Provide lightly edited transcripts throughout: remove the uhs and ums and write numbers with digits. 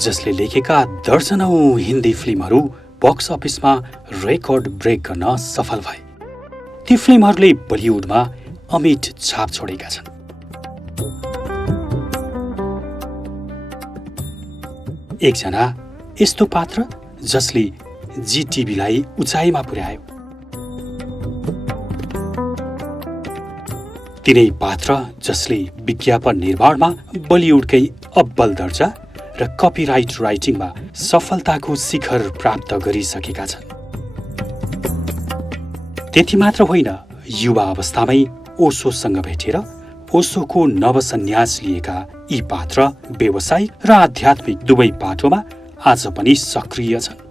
जसले लेखेका दर्जनौं हिन्दी फिल्महरू बक्स अफिसमा रेकर्ड ब्रेक गर्न सफल भए। ती फिल्महरूले बलिउडमा अमिट छाप छोडेका छन्। एकजना यस्तो पात्र जसले जीटीभीलाई उचाइमा पुर्यायो। तिनै पात्र जसले विज्ञापन निर्माणमा बलिउडकै अब्बल दर्जा र कपिराइट राइटिङमा सफलताको शिखर प्राप्त गरिसकेका छन्। त्यति मात्र होइन, युवा अवस्थामै ओशोसँग भेटेर ओशोको नवसन्यास लिएका यी पात्र व्यावसायिक र आध्यात्मिक दुवै पाटोमा आज पनि सक्रिय छन्।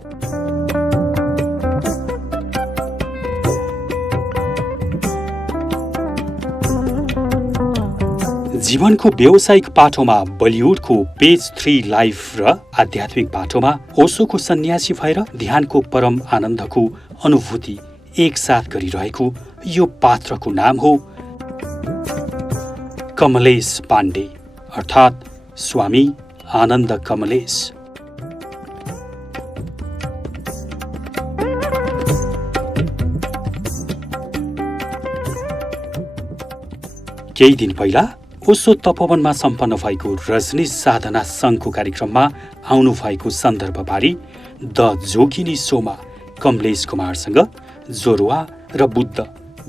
जीवनको व्यावसायिक पाटोमा बलिउडको पेज 3 लाइफ र आध्यात्मिक पाटोमा ओशोको सन्यासी भएर ध्यानको परम आनन्दको अनुभूति एकसाथ गरिरहेको यो पात्रको नाम हो कमलेश पाण्डे, अर्थात् स्वामी आनन्द कमलेश। केही दिन पहिला ओशो तपोवनमा सम्पन्न भएको रजनी साधना सङ्घको कार्यक्रममा आउनु भएको सन्दर्भ पारी द जोगिनी शोमा कमलेश कुमारसँग जोरुवा र बुद्ध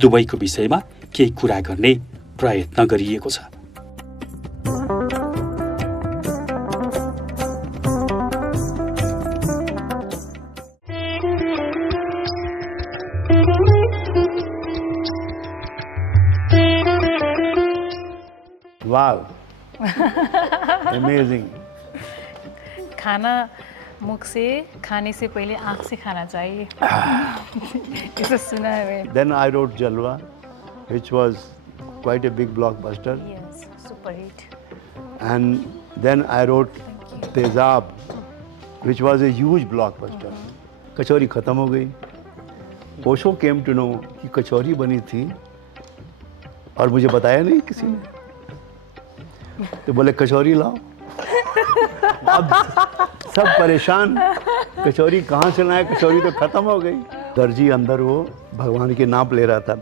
दुवैको विषयमा केही कुरा गर्ने प्रयत्न गरिएको छ। Wow, amazing. खाना मुख से खाने से पहले आँख से खाना चाहिए। इसे सुना है मैंने। Then I wrote Jalwa, which was quite a big blockbuster. Yes, super hit. And then I wrote Tezab, which was a huge blockbuster. कचौरी खत्म हो गई। ओशो came to know कि कचौरी बनी थी और मुझे बताया नहीं किसी ने। तो बोले कचौरी लाओ। अब सब परेशान, कचौरी कहाँ से लाए, कचौरी तो खत्म हो गई। दर्जी अंदर वो भगवान के नाप ले रहा था,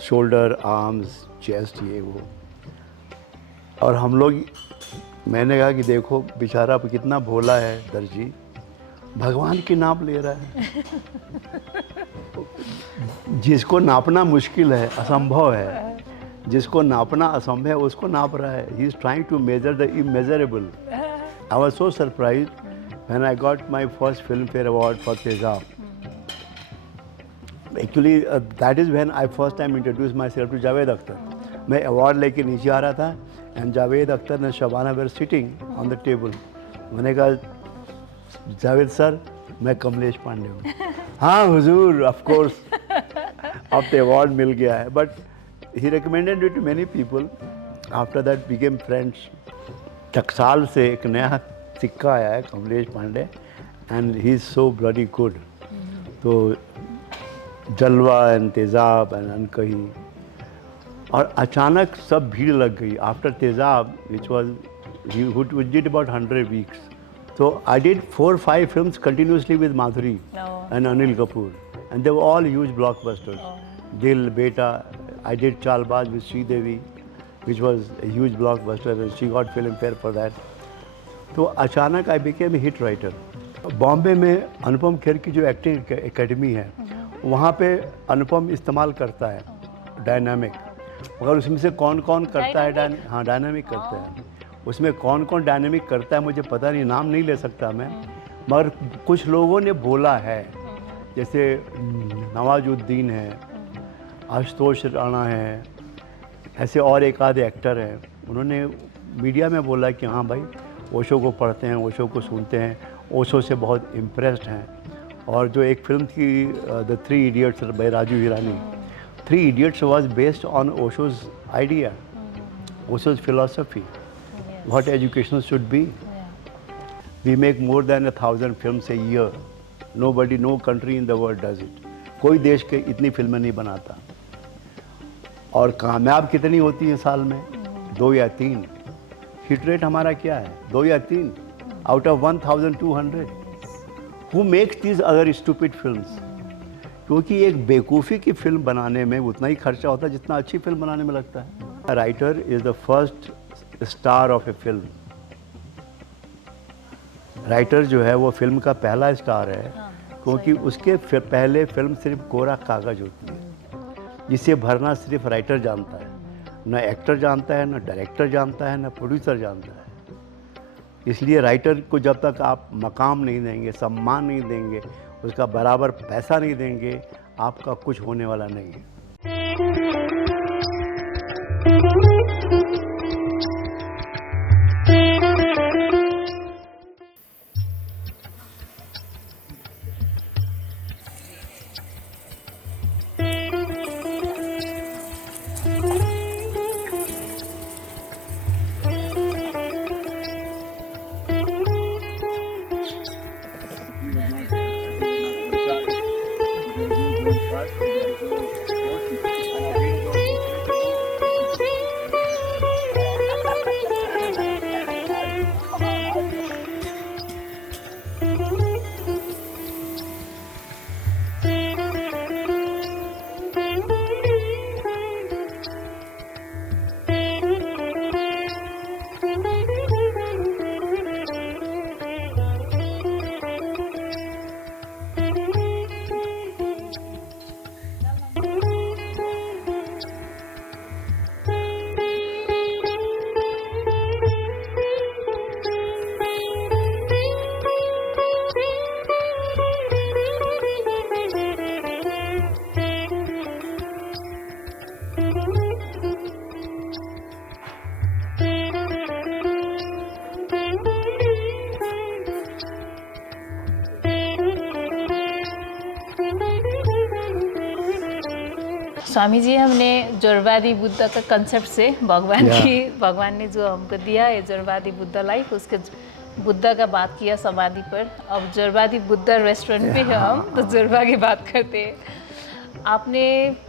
शोल्डर, आर्म्स, चेस्ट, ये वो। और हम लोग, मैंने कहा कि देखो बेचारा कितना भोला है दर्जी, भगवान की नाप ले रहा है। जिसको नापना मुश्किल है, असंभव है, जिसको नापना असंभव है उसको नाप रहा है। He is trying to measure the immeasurable. I was so surprised when I got my first Filmfare award for Tezaab. Actually that is when I first time introduce myself to Javed Akhtar. मैं award लेके नीचे आ रहा था and Javed Akhtar ने Shabana were sitting on the table. मैंने कहा Javed sir, मैं कमलेश पांडे हूँ। हाँ हुजूर, ऑफ कोर्स, अब तो अवार्ड मिल गया है। But he recommended it to many people. After that became friends. टकसाल से एक नया सिक्का आया है Kamlesh Pandey and he is so bloody good. तो जलवा and तेजाब and अनकही, और अचानक सब भीड़ लग गई। After तेजाब, which we did about 100 weeks. So I did 4-5 films continuously with Madhuri and Anil Kapoor, and they were all huge blockbusters. Dil, Beta. I did Chalbaz with Sridevi, which was a huge blockbuster, and she got Filmfare for that. तो अचानक I became a hit writer. Bombay में अनुपम खेर की जो acting academy है, वहाँ पे अनुपम इस्तेमाल करता है डायनामिक। मगर उसमें से कौन कौन करता है हाँ डायनामिक करता है। उसमें कौन कौन डायनामिक करता है मुझे पता नहीं, नाम नहीं ले सकता मैं, मगर कुछ लोगों ने बोला है, जैसे नवाजुद्दीन है, आशुतोष राणा है, ऐसे और एक आधे एक्टर हैं। उन्होंने मीडिया में बोला कि हाँ भाई ओशो को पढ़ते हैं, ओशो को सुनते हैं, ओशो से बहुत इम्प्रेस्ड हैं। और जो एक फिल्म थी the 3 idiots by Raju Hirani, 3 idiots was based on Osho's idea, Osho's philosophy, what education should be. We make more than 1,000 films a year. Nobody, no country in the world does it. कोई देश के इतनी फिल्में नहीं बनाता. और कामयाब कितनी होती हैं साल में? 2 या 3. हिट रेट हमारा क्या है? 2 या 3 out of 1,200. Who makes these other stupid films? क्योंकि एक बेवकूफ़ी की फिल्म बनाने में उतना ही खर्चा होता है जितना अच्छी फिल्म बनाने में लगता है. Writer is the first star of A film. Writer जो है वो फिल्म का पहला स्टार है, क्योंकि उसके पहले फिल्म सिर्फ कोरा कागज़ होती है जिसे भरना सिर्फ राइटर जानता है. न एक्टर जानता है, न डायरेक्टर जानता है, न प्रोड्यूसर जानता है. इसलिए राइटर को जब तक आप मकाम नहीं देंगे, सम्मान नहीं देंगे, उसका बराबर पैसा नहीं देंगे, आपका कुछ होने वाला नहीं है. स्वामी जी, हमने जड़वादी बुद्ध का कंसेप्ट से भगवान ने जो हमको दिया है जड़वादी बुद्ध लाइफ, उसके बुद्ध का बात किया समाधि पर. अब जड़वादी बुद्ध रेस्टोरेंट पे है हम, तो जड़वा की बात करते हैं. आपने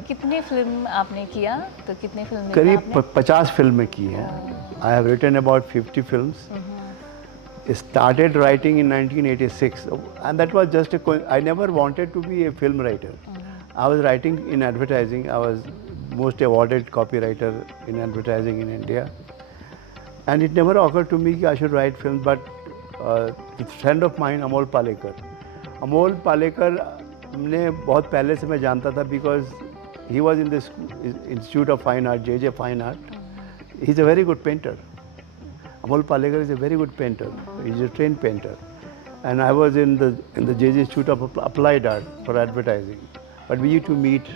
कितने फिल्म आपने किया? तो कितने फिल्म? करीब 50 फिल्में की हैं. I have written about 50 films. Started writing in 1986, and that was just I never wanted to be a film writer. I was writing in advertising. I was most awarded copywriter in advertising in India, and it never occurred to me that I should write films. But a friend of mine, Amol Palekar, ने बहुत पहले से मैं जानता था because he was in this Institute of Fine Art, JJ Fine Art. He's a very good painter. Amol Palekar is a very good painter. He's a trained painter, and I was in the JJ Institute of Applied Art for advertising. But we used to meet,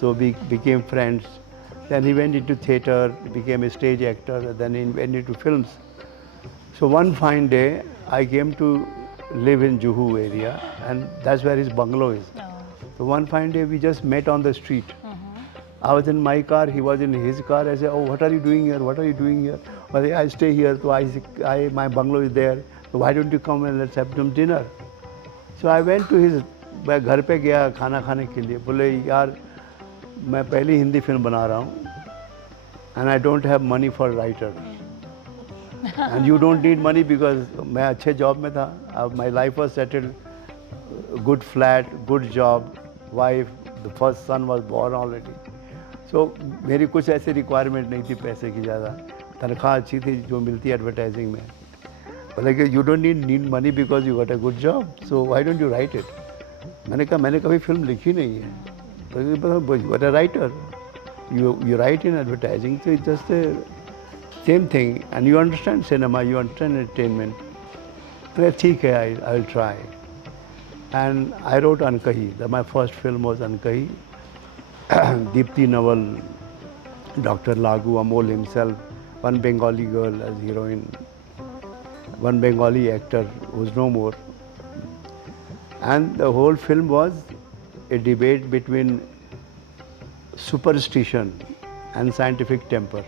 so we became friends. Then he went into theatre, became a stage actor, then he went into films. So one fine day, I came to live in Juhu area, and that's where his bungalow is. So one fine day, we just met on the street. I was in my car, he was in his car. I said, "Oh, what are you doing here? What are you doing here?" I stay here, so my bungalow is there. So why don't you come and let's have some dinner? So I went to his. मैं घर पे गया खाना खाने के लिए. बोले यार मैं पहली हिंदी फिल्म बना रहा हूँ, and I don't have money for writer, and you don't need money because मैं अच्छे जॉब में था. My life was settled, good flat, good job, wife, the first son was born already. So मेरी कुछ ऐसी रिक्वायरमेंट नहीं थी पैसे की ज़्यादा. तनख्वाह अच्छी थी जो मिलती एडवर्टाइजिंग में. बोले कि you don't need money because you got a good job, so why don't you write it? मैंने कहा मैंने कभी फिल्म लिखी नहीं है. तो you are a writer, you write in advertising, so it's just a same thing, and you understand cinema, you understand entertainment. तो ठीक है, I will try. And I wrote Ankahi. My first film was Ankahi. Deepti Naval, Dr. Lagu, Amol himself, one Bengali girl as heroine, one Bengali actor who's no more. And the whole film was a debate between superstition and scientific temper.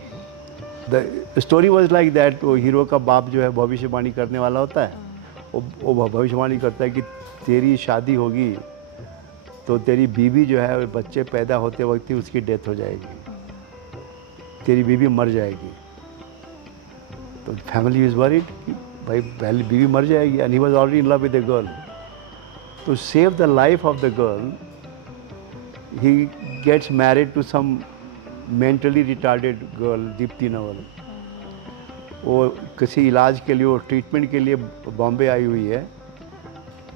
The story was like that. वो hero का बाप जो है भविष्यवाणी करने वाला होता है, वो भविष्यवाणी करता है कि तेरी शादी होगी तो तेरी बीवी जो है बच्चे पैदा होते वक्त ही उसकी डेथ हो जाएगी, तेरी बीवी मर जाएगी। तो फैमिली इज़ वरीड कि भाई पहले बीवी मर जाएगी, and he was already in love with the girl. To save the life of the girl, he gets married to some mentally retarded girl, Deepti Naval. वो किसी इलाज के लिए, वो ट्रीटमेंट के लिए बॉम्बे आई हुई है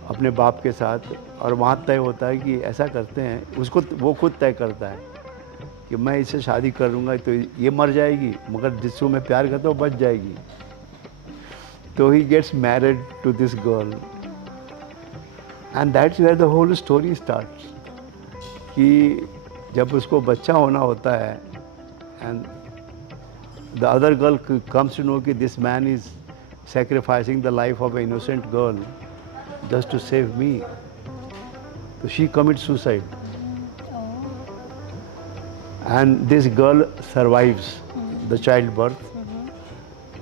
अपने बाप के साथ, और वहाँ तय होता है कि ऐसा करते हैं, उसको वो खुद तय करता है कि मैं इससे शादी कर लूँगा तो ये मर जाएगी, मगर जिसको मैं प्यार करता हूँ बच जाएगी। तो he gets married to this girl, and that's where the whole story starts. कि जब उसको बच्चा होना होता है and the other girl comes to know कि this man is sacrificing the life of an innocent girl just to save me, so she commits suicide, and this girl survives the childbirth.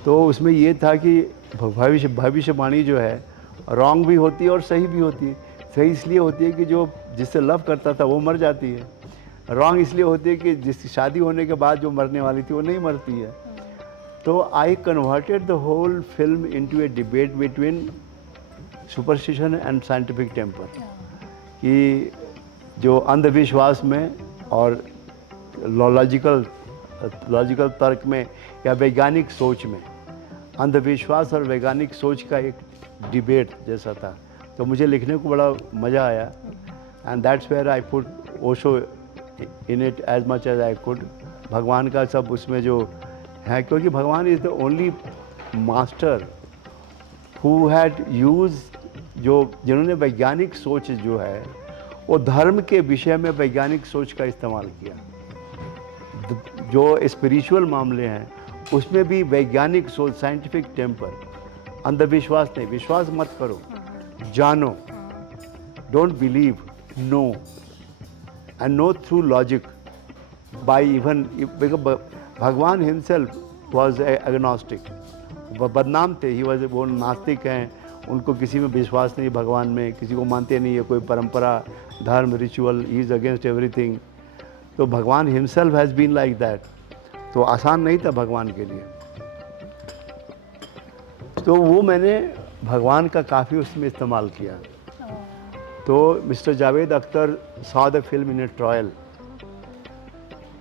तो उसमें ये था कि भविष्यवाणी जो है wrong भी होती है और सही भी होती है। सही इसलिए होती है कि जो जिससे लव करता था वो मर जाती है, रॉन्ग इसलिए होती है कि जिसकी शादी होने के बाद जो मरने वाली थी वो नहीं मरती है। तो I converted the whole film into a debate between superstition and scientific temper, कि जो अंधविश्वास में और लॉजिकल तर्क में या वैज्ञानिक सोच में, अंधविश्वास और वैज्ञानिक सोच का एक डिबेट जैसा था। तो मुझे लिखने को बड़ा मज़ा आया, and that's where I put Osho in it as much as I could. Bhagwan का सब उसमें जो है, क्योंकि Bhagwan is the only master who had use, जिन्होंने वैज्ञानिक सोच जो है वो धर्म के विषय में वैज्ञानिक सोच का इस्तेमाल किया। जो स्पिरिचुअल मामले हैं उसमें भी वैज्ञानिक सोच, साइंटिफिक टेम्पर, अंधविश्वास नहीं। विश्वास मत करो, जानो, don't believe, know, and know through logic by even Bhagwan himself was agnostic, बदनाम थे, ही वॉज, वो नास्तिक हैं, उनको किसी में विश्वास नहीं, भगवान में किसी को मानते नहीं है, कोई परंपरा, धर्म, ritual, he is against everything. तो Bhagwan himself has been like that. तो आसान नहीं था भगवान के लिए। तो वो मैंने भगवान का काफ़ी उसमें इस्तेमाल किया। तो mister Javed Akhtar saw the film in a trial,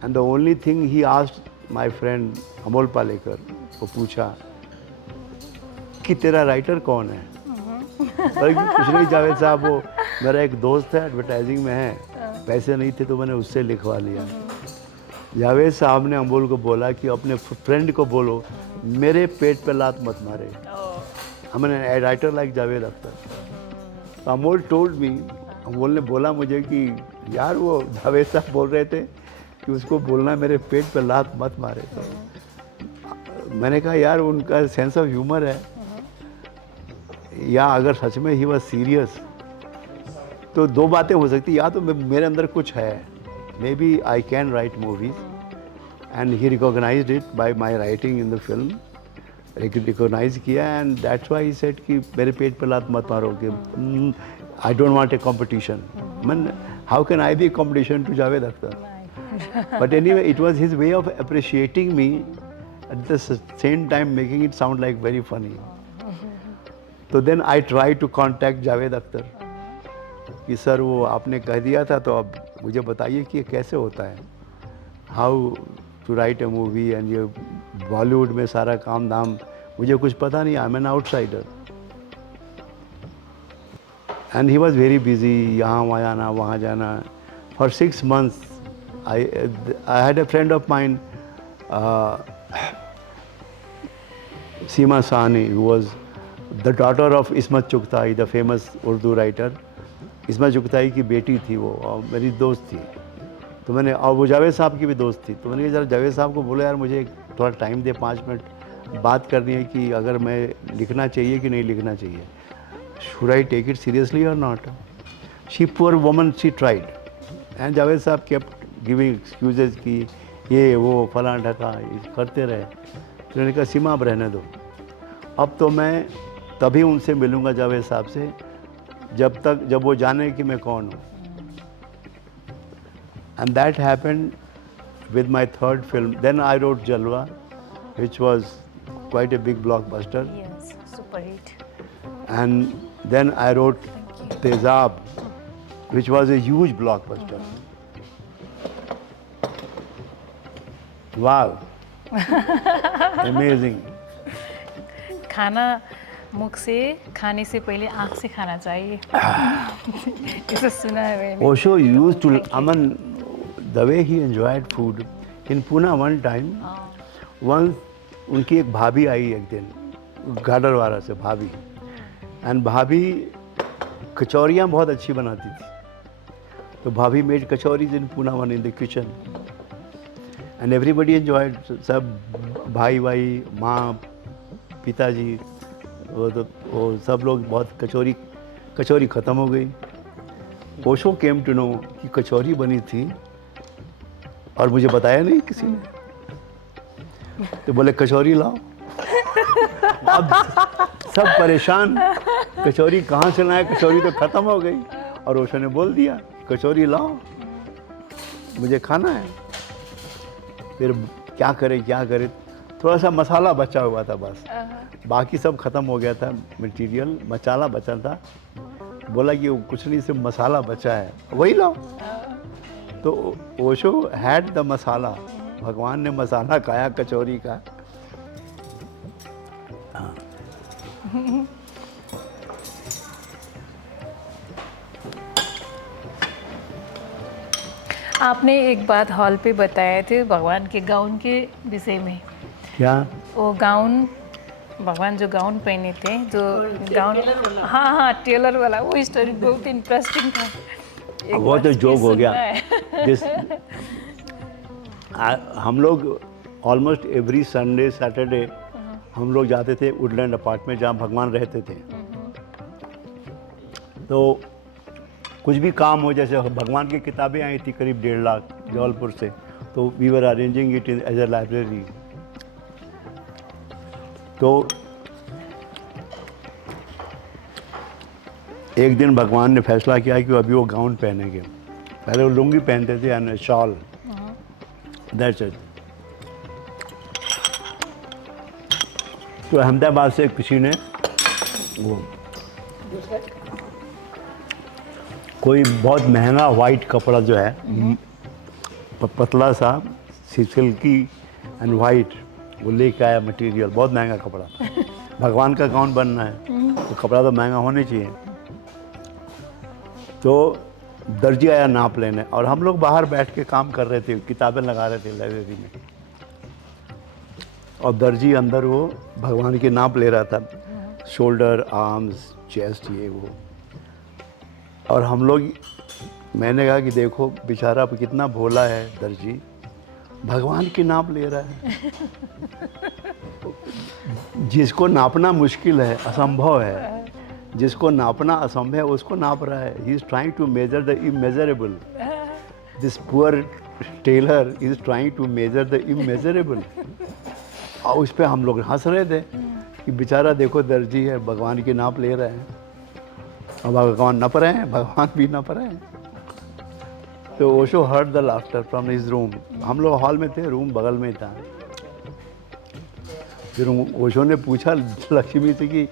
and the only thing he asked my friend Amol Palekar, वो पूछा कि तेरा राइटर कौन है? कुछ नहीं जावेद साहब, वो मेरा एक दोस्त है, एडवर्टाइजिंग में है, पैसे नहीं थे तो मैंने उससे लिखवा लिया। जावेद साहब ने अमोल को बोला कि अपने फ्रेंड को बोलो मेरे पेट पे लात मत मारे, हमने राइटर लाइक जावेद अख्तर। तो अमोल टोल्ड मी, अमोल ने बोला मुझे कि यार वो जावेद साहब बोल रहे थे कि उसको बोलना मेरे पेट पे लात मत मारे। तो मैंने कहा यार उनका सेंस ऑफ ह्यूमर है, या अगर सच में ही वॉज सीरियस तो दो बातें हो सकती, या तो मेरे अंदर कुछ है, maybe I can write movies, and he recognised it by my writing in the film, recognise किया, and that's why he said कि मेरे पेट पे लात मत मारो, कि I don't want a competition. Man how can I be competition to Javed Akhtar? But anyway it was his way of appreciating me, at the same time making it sound like very funny. तो then I try to contact Javed Akhtar कि sir वो आपने कह दिया था, तो अब मुझे बताइए कि ये कैसे होता है, how to write a movie, and ये बॉलीवुड में सारा काम धाम मुझे कुछ पता नहीं, I am an outsider. And he was very busy, यहाँ वहाँ जाना वहाँ जाना। For 6 months I had A friend of mine, Seema Sahni, who was the daughter of Ismat Chughtai, the famous Urdu writer. Ismat Chughtai की बेटी थी वो, और मेरी दोस्त थी। तो मैंने, और वो जावेद साहब की भी दोस्त थी, तो मैंने कहा जरा जावेद साहब को बोलो यार मुझे थोड़ा टाइम दे, 5 मिनट बात करनी है कि अगर मैं लिखना चाहिए कि नहीं लिखना चाहिए, should I take it seriously और not. She poor woman, she tried, and Javed Sahab kept giving excuses कि ये वो फलां ढका करते रहे। तो मैंने कहा सीमा अब रहने दो, अब तो मैं तभी उनसे मिलूँगा जावेद साहब से जब वो जाने कि मैं कौन हूँ। And that happened with my third film. Then I wrote Jalwa, which was quite a big blockbuster. Yes, super hit. And then I wrote Tezab, which was a huge blockbuster. Wow. Amazing. खाना मुख से खाने से पहले आँख से खाना चाहिए। इसे सुना है मैंने। Osho used to, Aman, the way he enjoyed food. In Pune one time, once उनकी एक भाभी आई एक दिन, गाडरवारा से भाभी, एंड भाभी कचौरियाँ बहुत अच्छी बनाती थी। तो भाभी made kachoris in Pune one in the kitchen, and everybody enjoyed. सब भाई माँ, पिताजी, वो सब लोग बहुत कचौरी ख़त्म हो गई। ओशो केम टू नो कि कचौरी बनी थी और मुझे बताया नहीं किसी ने। तो बोले कचौरी लाओ। अब सब परेशान, कचौरी कहाँ से लाए, कचौरी तो ख़त्म हो गई। और ओशो ने बोल दिया कचौरी लाओ, मुझे खाना है। फिर क्या करे, थोड़ा सा मसाला बचा हुआ था बस, बाकी सब ख़त्म हो गया था मटेरियल, मसाला बचा था। बोला कि कुछ नहीं, सिर्फ मसाला बचा है, वही लाओ। तो ओशो हैड द मसाला, भगवान ने मसाला खाया कचौरी का। आपने एक बात हॉल पे बताए थे भगवान के गाउन के विषय में। क्या? वो गाउन, भगवान जो गाउन पहने थे, जो गाउन, हाँ टेलर वाला, वो स्टोरी बहुत इंटरेस्टिंग था। वो तो जोक हो गया। हम लोग ऑलमोस्ट एवरी संडे सैटरडे हम लोग जाते थे वुडलैंड अपार्टमेंट जहाँ भगवान रहते थे। तो कुछ भी काम हो, जैसे भगवान की किताबें आई थी करीब 1.5 लाख जबलपुर से, तो we were arranging it as a library. तो एक दिन भगवान ने फैसला किया कि अभी वो गाउन पहनेंगे। पहले वो लुंगी पहनते थे एंड शॉल, दैट्स इट। तो अहमदाबाद से किसी ने वो कोई बहुत महंगा वाइट कपड़ा जो है, पतला सा सिल्की एंड वाइट, वो लेके आया मटेरियल, बहुत महंगा कपड़ा। भगवान का गाउन बनना है तो कपड़ा तो महंगा होना चाहिए। तो दर्जी आया नाप लेने, और हम लोग बाहर बैठ के काम कर रहे थे, किताबें लगा रहे थे लाइब्रेरी में, और दर्जी अंदर वो भगवान के नाप ले रहा था, शोल्डर, आर्म्स, चेस्ट, ये वो। और हम लोग, मैंने कहा कि देखो बेचारा कितना भोला है दर्जी, भगवान की नाप ले रहा है। जिसको नापना मुश्किल है, असंभव है, जिसको नापना असंभव है, उसको नाप रहा है। He is trying to measure the immeasurable. This poor tailor is trying to measure the immeasurable. और उस पर हम लोग हंस रहे थे कि बेचारा देखो दर्जी है, भगवान की नाप ले रहे हैं, और भगवान नप रहे हैं, भगवान भी नप रहे हैं। तो Osho heard the laughter from his room. हम लोग हॉल में थे, रूम बगल में था। फिर ओशो ने पूछा लक्ष्मी से कि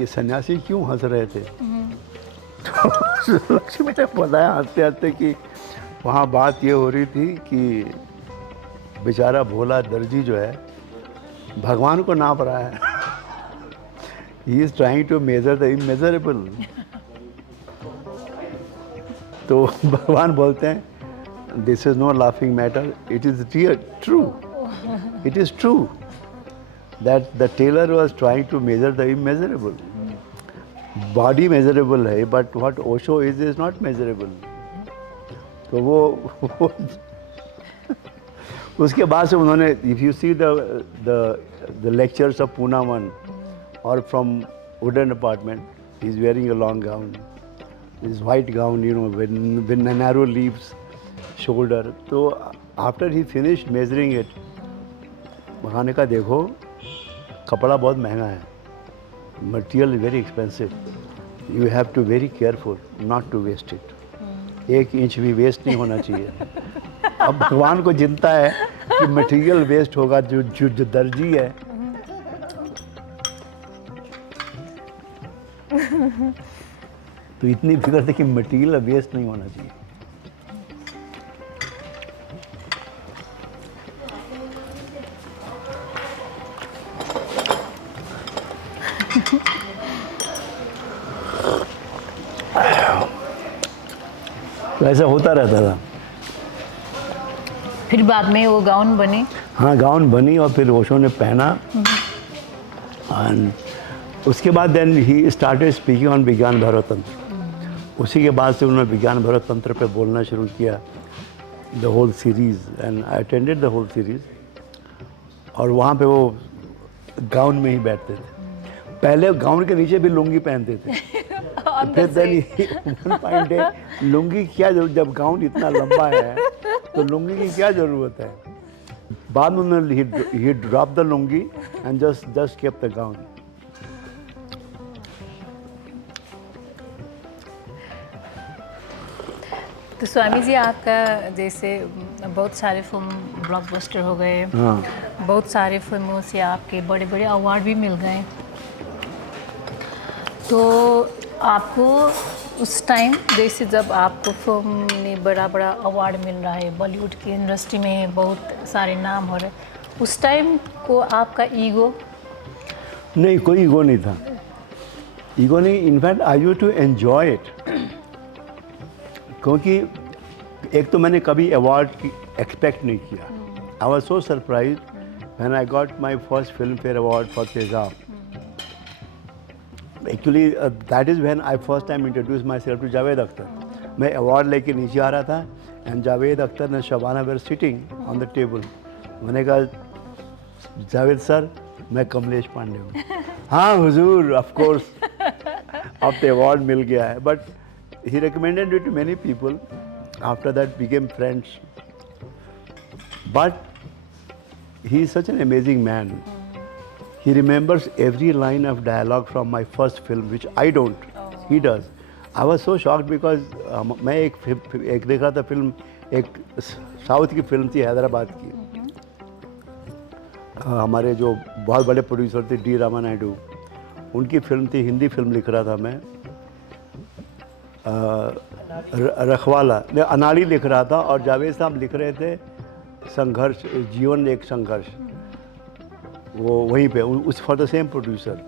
ये सन्यासी क्यों हंस रहे थे। तो लक्ष्मी ने बताया हंसते हंसते कि वहाँ बात ये हो रही थी कि बेचारा भोला दर्जी जो है भगवान को नाप रहा है। He is trying to measure the immeasurable. तो भगवान बोलते हैं this is no laughing matter, it is real true, it is true that the tailor was trying to measure the immeasurable. Body measurable है, but what Osho is not measurable. तो वो उसके बाद से उन्होंने, if you see the lectures of Pune 1 or from wooden apartment, he is wearing a long gown, this white gown, you know, with narrow leaves, shoulder. तो after he finished measuring it, भगवान ने कहा देखो कपड़ा बहुत महंगा है, material very expensive, you have to very careful not to waste it. 1 inch भी वेस्ट नहीं होना चाहिए। अब भगवान को चिंता है कि मटेरियल वेस्ट होगा, जो दर्जी है। तो इतनी फिक्र थी कि मटेरियल वेस्ट नहीं होना चाहिए। तो ऐसा होता रहता था। फिर बाद में वो गाउन बनी। हाँ, गाउन बनी और फिर ओशो ने पहना। एंड उसके बाद then he started speaking on Vigyan Bhairav तंत्र। उसी के बाद से उन्होंने विज्ञान भैरव तंत्र पे बोलना शुरू किया, the whole series, and I attended the whole series. और वहाँ पे वो गाउन में ही बैठते थे। पहले गाउन के नीचे भी लुंगी पहनते थे। फिर then one fine day, lungi क्या जरूरत, जब गाउन इतना लंबा है तो लुंगी की क्या ज़रूरत है। बाद में उन्होंने he drop the lungi and just kept the gown. तो स्वामी जी, आपका जैसे बहुत सारे फिल्म ब्लॉकबस्टर हो गए। हाँ, बहुत सारे फिल्मों से आपके बड़े बड़े अवार्ड भी मिल गए। तो आपको उस टाइम, जैसे जब आपको फिल्म में बड़ा बड़ा अवार्ड मिल रहा है, बॉलीवुड की इंडस्ट्री में बहुत सारे नाम हो रहे, उस टाइम को आपका ईगो? नहीं, कोई ईगो नहीं था। ईगो नहीं, in fact I used to enjoy it. क्योंकि एक तो मैंने कभी अवार्ड की एक्सपेक्ट नहीं किया। I was so surprise when I got my first Filmfare award for Tezaab. Actually that is when I first time introduce myself to Javed Akhtar. मैं award लेके नीचे आ रहा था एंड जावेद अख्तर ने Shabana were sitting on the table. मैंने कहा, Javed sir, मैं कमलेश पांडे हूँ। हाँ हुजूर, ऑफ कोर्स, अब तो अवार्ड मिल गया है। But he recommended it to many people. After that became friends. But he is such an amazing man. He remembers every line of dialogue from my first film, which I don't. He does. I was so shocked because मैं एक देख रहा था film, एक south की film थी, हैदराबाद की। हमारे जो बहुत बड़े प्रोड्यूसर थे डी रामा नायडू, उनकी फिल्म थी, हिंदी फिल्म लिख रहा था मैं। रखवाला, अनाड़ी लिख रहा था और जावेद साहब लिख रहे थे संघर्ष, जीवन एक संघर्ष। वो वहीं पे उस for the same producer.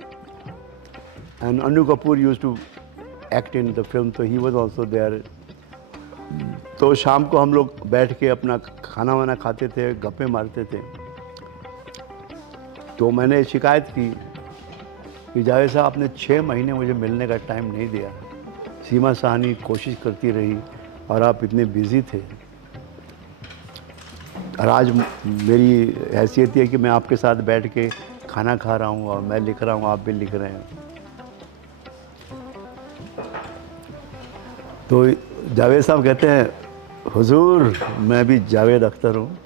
And Anu Kapoor used to act in the film, तो ही वाज आल्सो देयर। तो शाम को हम लोग बैठ के अपना खाना वाना खाते थे, गप्पे मारते थे। तो मैंने शिकायत की कि जावेद साहब, आपने 6 महीने मुझे मिलने का टाइम नहीं दिया। सीमा साहनी कोशिश करती रही और आप इतने बिज़ी थे। और आज मेरी हैसियत है कि मैं आपके साथ बैठ के खाना खा रहा हूँ और मैं लिख रहा हूँ, आप भी लिख रहे हैं। तो जावेद साहब कहते हैं, हुजूर, मैं भी जावेद अख्तर हूँ।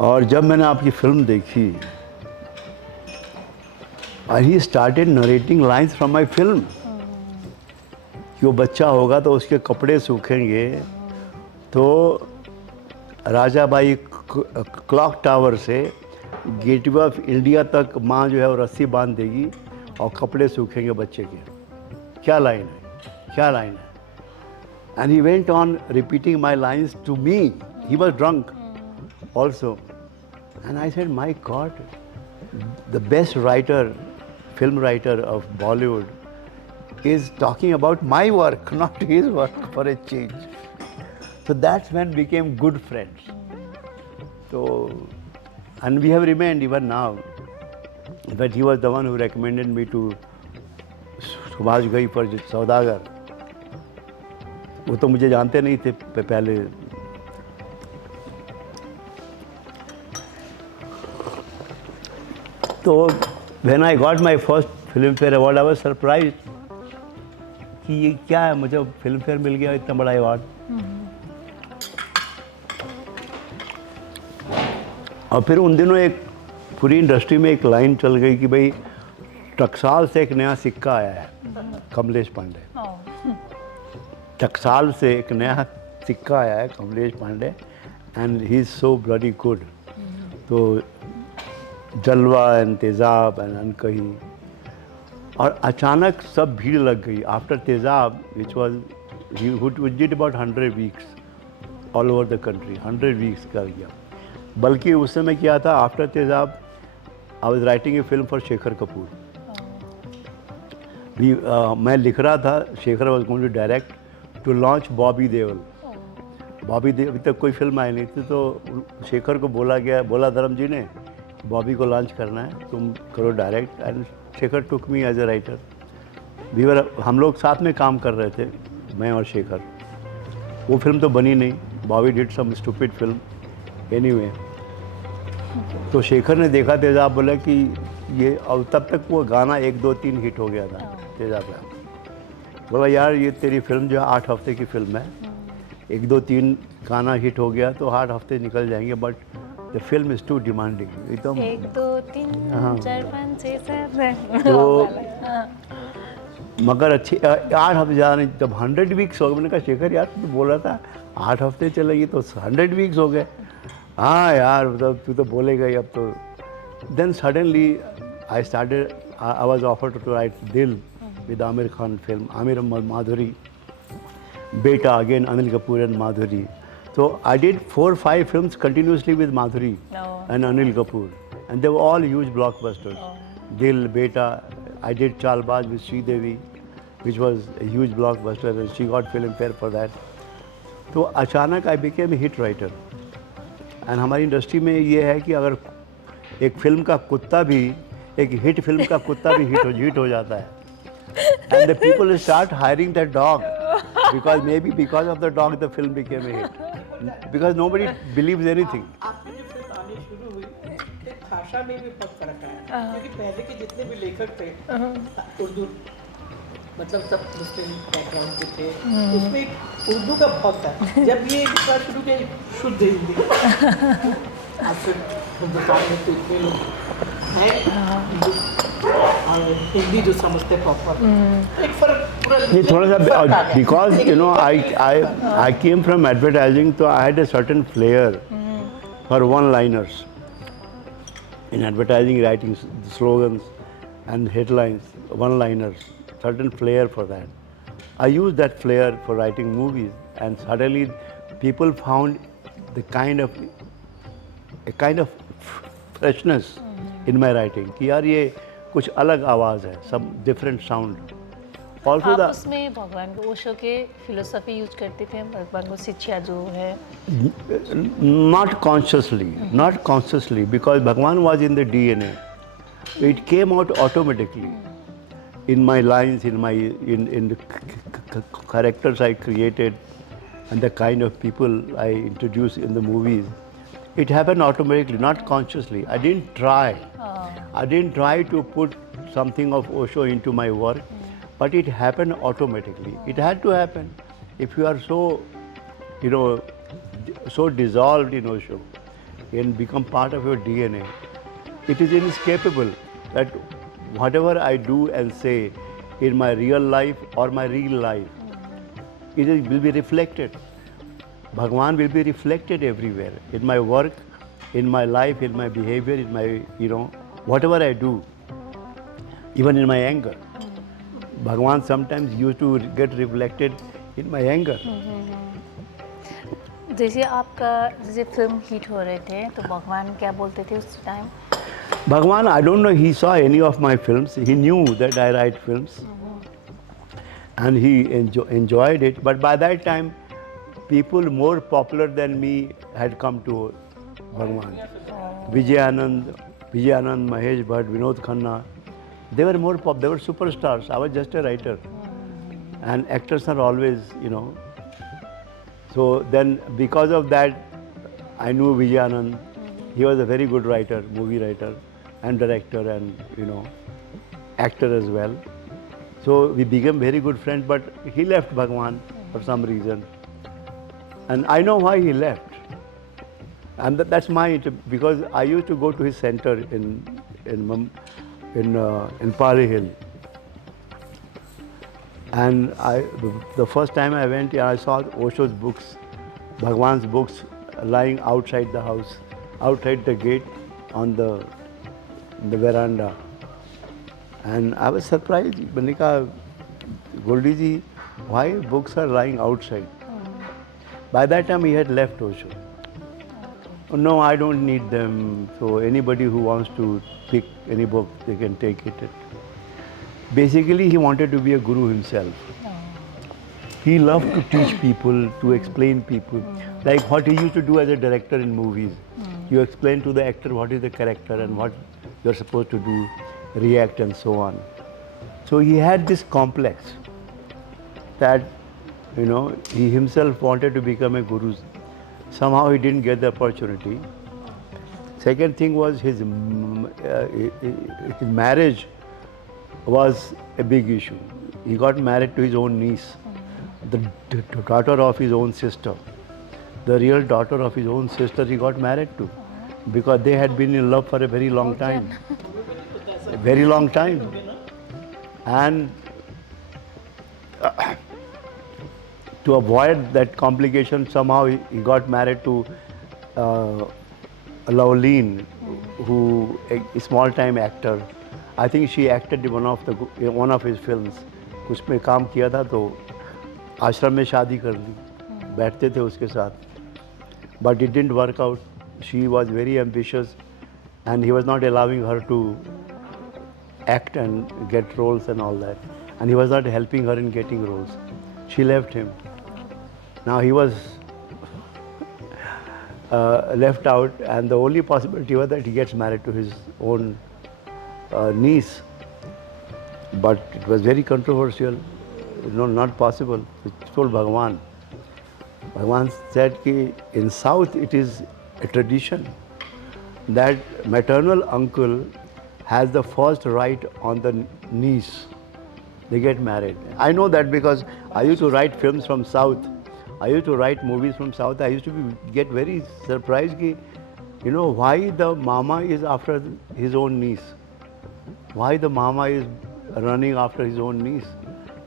और जब मैंने आपकी फिल्म देखी, और he started narrating lines from my film, कि वो बच्चा होगा तो उसके कपड़े सूखेंगे तो राजाबाई क्लॉक टावर से गेटवे ऑफ इंडिया तक माँ जो है वो रस्सी बांध देगी और कपड़े सूखेंगे बच्चे के। क्या लाइन है, क्या लाइन है। And he went on repeating my lines to me. He was drunk also. And I said, my god, the best writer, film writer of Bollywood is talking about my work, not his work, for a change. So that's when we became good friends. So, and we have remained even now. But he was the one who recommended me to Subash Mukhiya for Saudagar. वो तो मुझे जानते नहीं थे पहले। तो when I got my first Filmfare award, I was surprised कि ये क्या है, मुझे Filmfare मिल गया इतना बड़ा अवार्ड। और फिर उन दिनों एक पूरी इंडस्ट्री में एक लाइन चल गई कि भाई टकसाल से एक नया सिक्का आया है, कमलेश पांडे। टकसाल से एक नया सिक्का आया है, Kamlesh Pandey, and he is so bloody good. तो जलवा एंड तेज़ाब एंड अनकही, और अचानक सब भीड़ लग गई after Tezaab, which was he did about 100 weeks all over the country, 100 weeks कर गया। बल्कि उस समय क्या था, after Tezaab I was writing a film for Shekhar Kapur. मैं लिख रहा था, Shekhar was going to direct to launch Bobby Deol. Bobby Deol अभी तक कोई फिल्म आई नहीं थी, तो शेखर को बोला धर्म जी ने, बॉबी को लॉन्च करना है, तुम करो direct. And Shekhar took me as a writer. हम लोग साथ में काम कर रहे थे, मैं और शेखर। वो फिल्म तो बनी नहीं, Bobby did some stupid film anyway. तो शेखर ने देखा तेज़ाब, बोला कि ये, और तब तक वो गाना 1 2 3 हिट हो गया था तेज़ाब का। बोला यार ये तेरी फिल्म जो है 8 हफ्ते की फिल्म है, 1 2 3 गाना हिट हो गया तो 8 हफ्ते निकल जाएंगे, but the film is too demanding एकदम। 1 2 3 4 5 6 7 तो मगर अच्छी 8 हफ्ते ज़्यादा नहीं, जब 100 वीक्स हो गए, मैंने कहा शेखर यार तू तो बोल रहा था 8 हफ्ते चलेगी, तो 100 वीक्स हो गए। हाँ यार मतलब तू तो बोलेगा ही अब तो। Then suddenly I was offered to write Dil with Aamir Khan film, Aamir Madhuri, Beta again Anil Kapoor and Madhuri. So I did 4 5 films continuously with Madhuri and Anil Kapoor, and they were all huge blockbusters. Dil, Beta, I did Chalbaz with Sridevi, which was a huge blockbuster, and she got Filmfare for that. तो अचानक I became a hit writer. And हमारी industry में ये है कि अगर एक film का कुत्ता भी, एक हिट फिल्म का कुत्ता भी हिट हो जाता है, and the people start hiring that dog because maybe because of the dog the film became a hit. Because nobody believes anything. आपकी जो फिल्म आनी शुरू हुई, एक भाषा में भी बहुत फर्क आया, क्योंकि पहले के जितने भी लेखक थे उर्दू, मतलब सब मुस्लिम बैकग्राउंड के थे, उसमें उर्दू का बहुत था। जब ये लिखना शुरू किया शुद्ध हिंदी, और फिर हिंदुस्तान में तो इतने लोग हैं और हिंदी जो समझते प्रॉपर, एक फर्क पूरा ये थोड़ा सा, because you know I came from advertising, तो I had a certain flair for one liners in advertising, writing slogans and headlines, one liners, certain flair for that. I used that flair for writing movies, and suddenly people found a kind of freshness in my writing कि यार ये कुछ अलग आवाज़ है, सब different sound. Also आप उसमें भगवान को ओशो के फिलोसफी यूज करते थे, भगवान को शिक्षा जो है? not consciously, because Bhagwan was in the DNA. It came out automatically. In my lines, in the characters I created, and the kind of people I introduced in the movies, it happened automatically, not consciously. I didn't try. I didn't try to put something of Osho into my work, but it happened automatically. It had to happen. If you are so, so dissolved in Osho and become part of your DNA, it is inescapable that whatever I do and say in my real life or my real life, will be reflected. Bhagwan will be reflected everywhere, in my work, in my life, in my behavior, in my, whatever I do, even in my anger. Bhagwan sometimes used to get reflected in my anger. जैसे film hit हो रहे थे तो भगवान क्या बोलते थे उस time? Bhagwan, I don't know, he saw any of my films. He knew that I write films. And he enjoyed it. But by that time, people more popular than me had come to Bhagwan. Vijayanand, Mahesh Bhatt, Vinod Khanna. They were more pop. They were superstars. I was just a writer. And actors are always, So then, because of that, I knew Vijayanand. He was a very good writer, movie writer, and director, and actor as well. So we became very good friends. But he left Bhagwan for some reason, and I know why he left. And that's my because I used to go to his center in Pari Hill. And the first time I went, I saw Osho's books, Bhagwan's books, lying outside the house, outside the gate, on the veranda. And I was surprised. मैंने कहा, Goldie ji, why books are lying outside? By that time he had left Osho. No, I don't need them. So anybody who wants to pick any book, they can take it. Basically, he wanted to be a guru himself. He loved to teach people, to explain people. Like what he used to do as a director in movies. You explain to the actor what is the character and what you're supposed to do, react and so on. So he had this complex that, he himself wanted to become a guru. Somehow he didn't get the opportunity. Second thing was his marriage was a big issue. He got married to his own niece, the daughter of his own sister. The real daughter of his own sister he got married to, because they had been in love for a very long time. A very long time. And to avoid that complication, somehow he got married to Lauleen, who a small-time actor. I think she acted in one of his films. उसमें काम किया था तो आश्रम में शादी कर ली, बैठते थे उसके साथ. But it didn't work out. She was very ambitious, and he was not allowing her to act and get roles and all that. And he was not helping her in getting roles. She left him. Now he was left out, and the only possibility was that he gets married to his own niece. But it was very controversial, not possible. It told Bhagwan. Bhagwan said that in South it is a tradition that maternal uncle has the first right on the niece. They get married. I know that because I used to write films from South. I used to write movies from South. I used to get very surprised, why the mama is after his own niece. Why the mama is running after his own niece.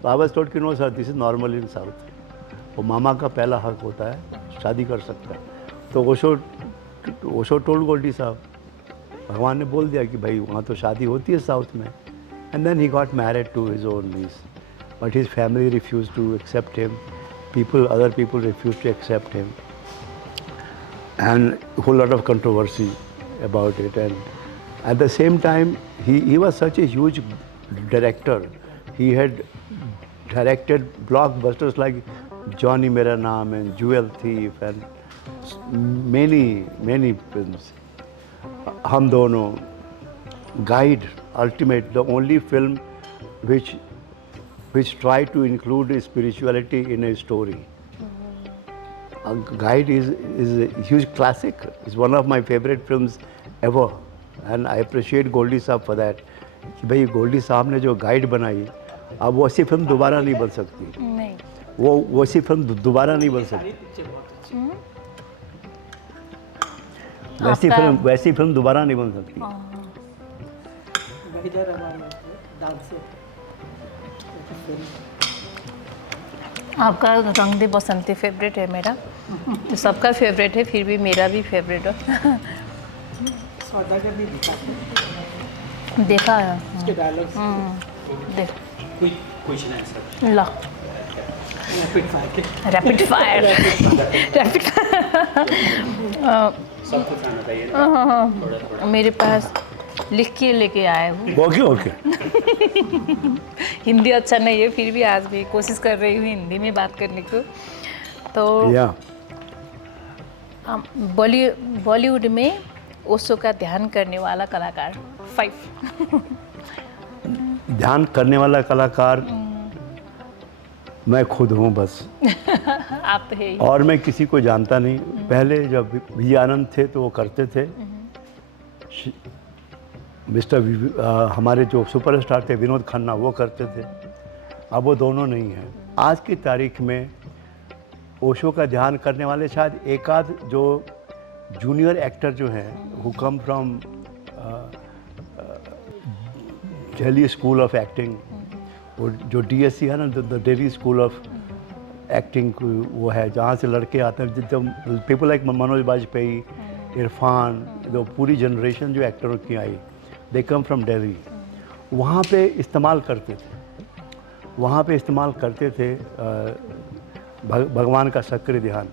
So I was told, no sir, this is normal in South. वो मामा का पहला हक होता है, शादी कर सकता है. तो ओशो टोल्ड गोल्डी साहब, भगवान ने बोल दिया कि भाई वहाँ तो शादी होती है साउथ में. And then he got married to his own niece. But his family refused to accept him. Other people refused to accept him. And a whole lot of controversy about it. And at the same time, he was such a huge director. He had directed blockbusters like Johnny Mera Naam and Jewel Thief and many films. Hum Dono, Guide, Ultimate, the only film which tried to include spirituality in a story. Guide is a huge classic. It's one of my favorite films ever. And I appreciate Goldie Saab for that. कि भाई गोल्डी साहब ने जो guide बनाई, अब वो ऐसी film दोबारा नहीं बन सकती. नहीं. वो ऐसी फिल्म दोबारा नहीं बन सकती. वैसी फिल्म दोबारा नहीं बन सकती. आपका रंग दे बसंती फेवरेट है मेरा, तो सबका फेवरेट है, फिर भी मेरा भी फेवरेट है. सौदागर भी देखा है. उसके डायलॉग्स देख. Question answer. ला. रैपिड फायर रैपिड सब कुछ आना चाहिए थोड़ा. मेरे पास लिख के लेके आए हूँ. ओके. हिंदी अच्छा नहीं है, फिर भी आज भी कोशिश कर रही हूँ हिंदी में बात करने को. तो बॉलीवुड में ओशो का ध्यान करने वाला कलाकार 5. ध्यान करने वाला कलाकार मैं खुद हूँ बस. आप तो है ही. और मैं किसी को जानता नहीं. पहले जब विजय आनंद थे तो वो करते थे. हमारे जो सुपरस्टार थे विनोद खन्ना, वो करते थे. अब वो दोनों नहीं हैं. आज की तारीख में ओशो का ध्यान करने वाले शायद एक आध जो जूनियर एक्टर जो हैं who come from Delhi school of acting, वो जो DSC है ना, the Delhi school of acting, वो है जहाँ से लड़के आते हैं, जब पीपल लाइक मनोज बाजपेयी, इरफान, जो पूरी जनरेशन जो एक्टरों की आई, दे कम फ्रॉम दिल्ली। वहाँ पे इस्तेमाल करते थे भगवान का सक्रिय ध्यान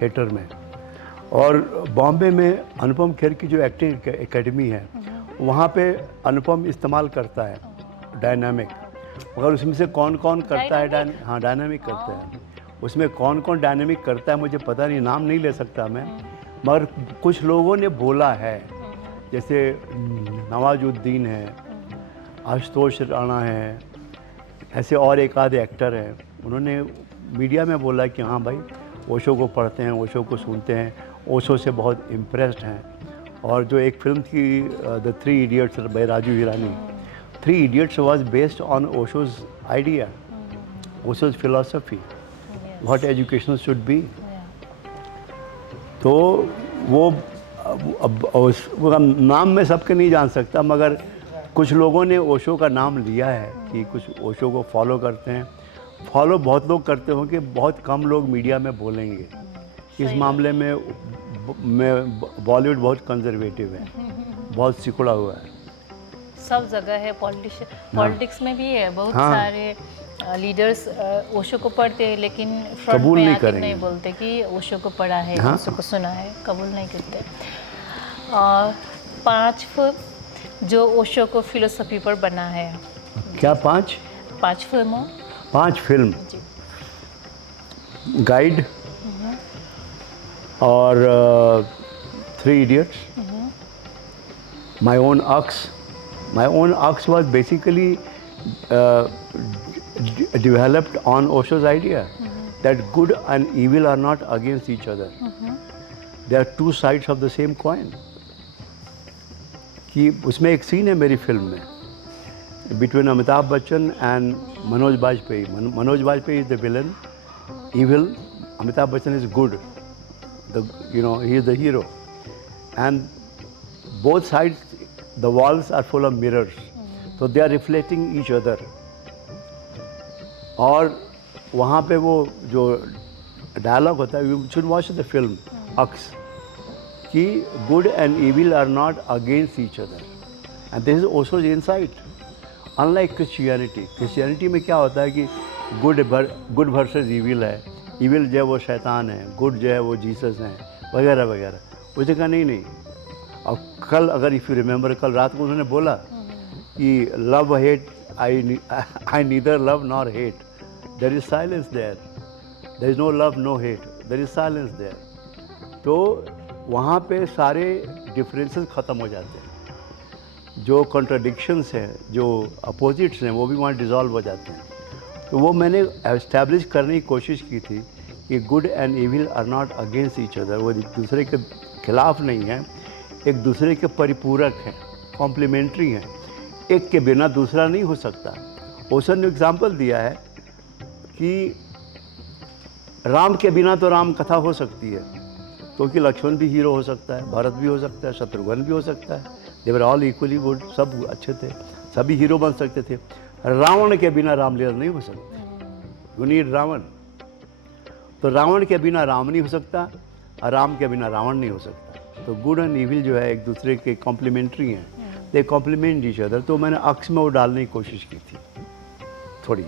थिएटर में। और बॉम्बे में अनुपम खेर की जो एक्टिंग एकेडमी है, वहाँ पे अनुपम इस्तेमाल करता है डायनामिक। मगर उसमें से कौन कौन करता है डायनामिक करता है। उसमें कौन कौन डायनामिक करता है मुझे पता नहीं, नाम नहीं ले सकता मैं, मगर कुछ लोगों ने बोला है, जैसे नवाजुद्दीन है, आशुतोष राणा है, ऐसे और एक आधे एक्टर हैं, उन्होंने मीडिया में बोला कि हाँ भाई ओशो को पढ़ते हैं, ओशो को सुनते हैं, ओशो से बहुत इम्प्रेस्ड हैं। और जो एक फिल्म थी the 3 idiots by Raju Hirani, 3 idiots was based on Osho's idea, Osho's philosophy, what education should be. तो वो नाम मैं सबके नहीं जान सकता, मगर कुछ लोगों ने ओशो का नाम लिया है कि कुछ ओशो को फॉलो करते हैं। फॉलो बहुत लोग करते होंगे, बहुत कम लोग मीडिया में बोलेंगे। इस मामले में बॉलीवुड बहुत कंजर्वेटिव है, बहुत सिकुड़ा हुआ है। सब जगह है, पॉलिटिक्स में भी है, बहुत सारे लीडर्स ओशो को पढ़ते हैं, लेकिन फ्रंट में आके नहीं बोलते कि ओशो को पढ़ा है, ओशो को सुना है, कबूल नहीं करते। 5 जो ओशो को फिलोसफी पर बना है। क्या 5 फिल्मों? 5 फिल्म, गाइड और 3 idiots, my own Aks. My own Aks was basically developed on Osho's idea that good and evil are not against each other. They are 2 sides of the same coin. कि उसमें एक सीन है मेरी फिल्म में between Amitabh Bachchan and Manoj Bajpayee. Manoj Bajpayee is the villain, evil. Amitabh Bachchan is good. He is the hero. And both sides, the walls are full of mirrors. So they are reflecting each other. और वहाँ पे वो जो dialogue होता है, you should watch the film, Aks, कि good and evil are not against each other. And this is also the insight. Unlike Christianity में क्या होता है कि good versus evil है, evil जो है वो शैतान है, good जो है वो जीसस हैं, वगैरह वगैरह. उसने कहा नहीं. और कल अगर इफ़ यू रिमेंबर, कल रात को उन्होंने बोला कि love hate, I neither love nor hate. There is silence there. There is no love, no hate. There is silence there. तो वहाँ पे सारे डिफरेंसेस ख़त्म हो जाते हैं. जो कॉन्ट्रडिक्शंस हैं, जो अपोजिट्स हैं, वो भी वहाँ डिज़ोल्व हो जाते हैं. तो वो मैंने एस्टैब्लिश करने की कोशिश की थी कि good and evil are not against each other. वो एक दूसरे के खिलाफ नहीं हैं, एक दूसरे के परिपूरक हैं, कॉम्प्लीमेंट्री हैं. एक के बिना दूसरा नहीं हो सकता. ओशन ने एग्जाम्पल दिया है कि राम के बिना तो राम कथा हो सकती है, क्योंकि लक्ष्मण भी हीरो हो सकता है, भरत भी हो सकता है, शत्रुघ्न भी हो सकता है. दे वर ऑल इक्वली गुड, सब अच्छे थे, सभी हीरो बन सकते थे. रावण के बिना रामलीला नहीं हो सकती. You need Ravan. तो रावण के बिना राम नहीं हो सकता, और राम के बिना रावण नहीं हो सकता. तो गुड एंड इविल जो है एक दूसरे के कॉम्प्लीमेंट्री हैं, दे कॉम्प्लीमेंट ईच अदर. तो मैंने अक्स में वो डालने की कोशिश की थी थोड़ी.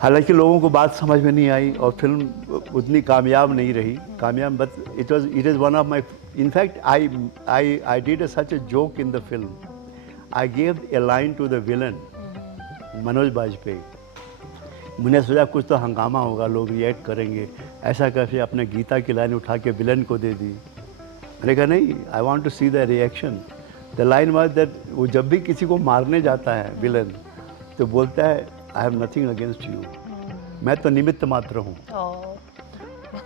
हालांकि लोगों को बात समझ में नहीं आई और फिल्म उतनी कामयाब नहीं रही. कामयाब, but it is one of my, in fact I did such a joke in the film. I gave a line to the villain Manoj Bajpayee. मैंने सोचा कुछ तो हंगामा होगा, लोग रिएक्ट करेंगे, ऐसा कैसे अपने गीता की लाइन उठा के विलन को दे दी. मैंने कहा नहीं, I want to see the reaction. The line was that वो जब भी किसी को मारने जाता है विलन, तो बोलता है I have nothing against you, मैं तो निमित्त मात्र हूँ,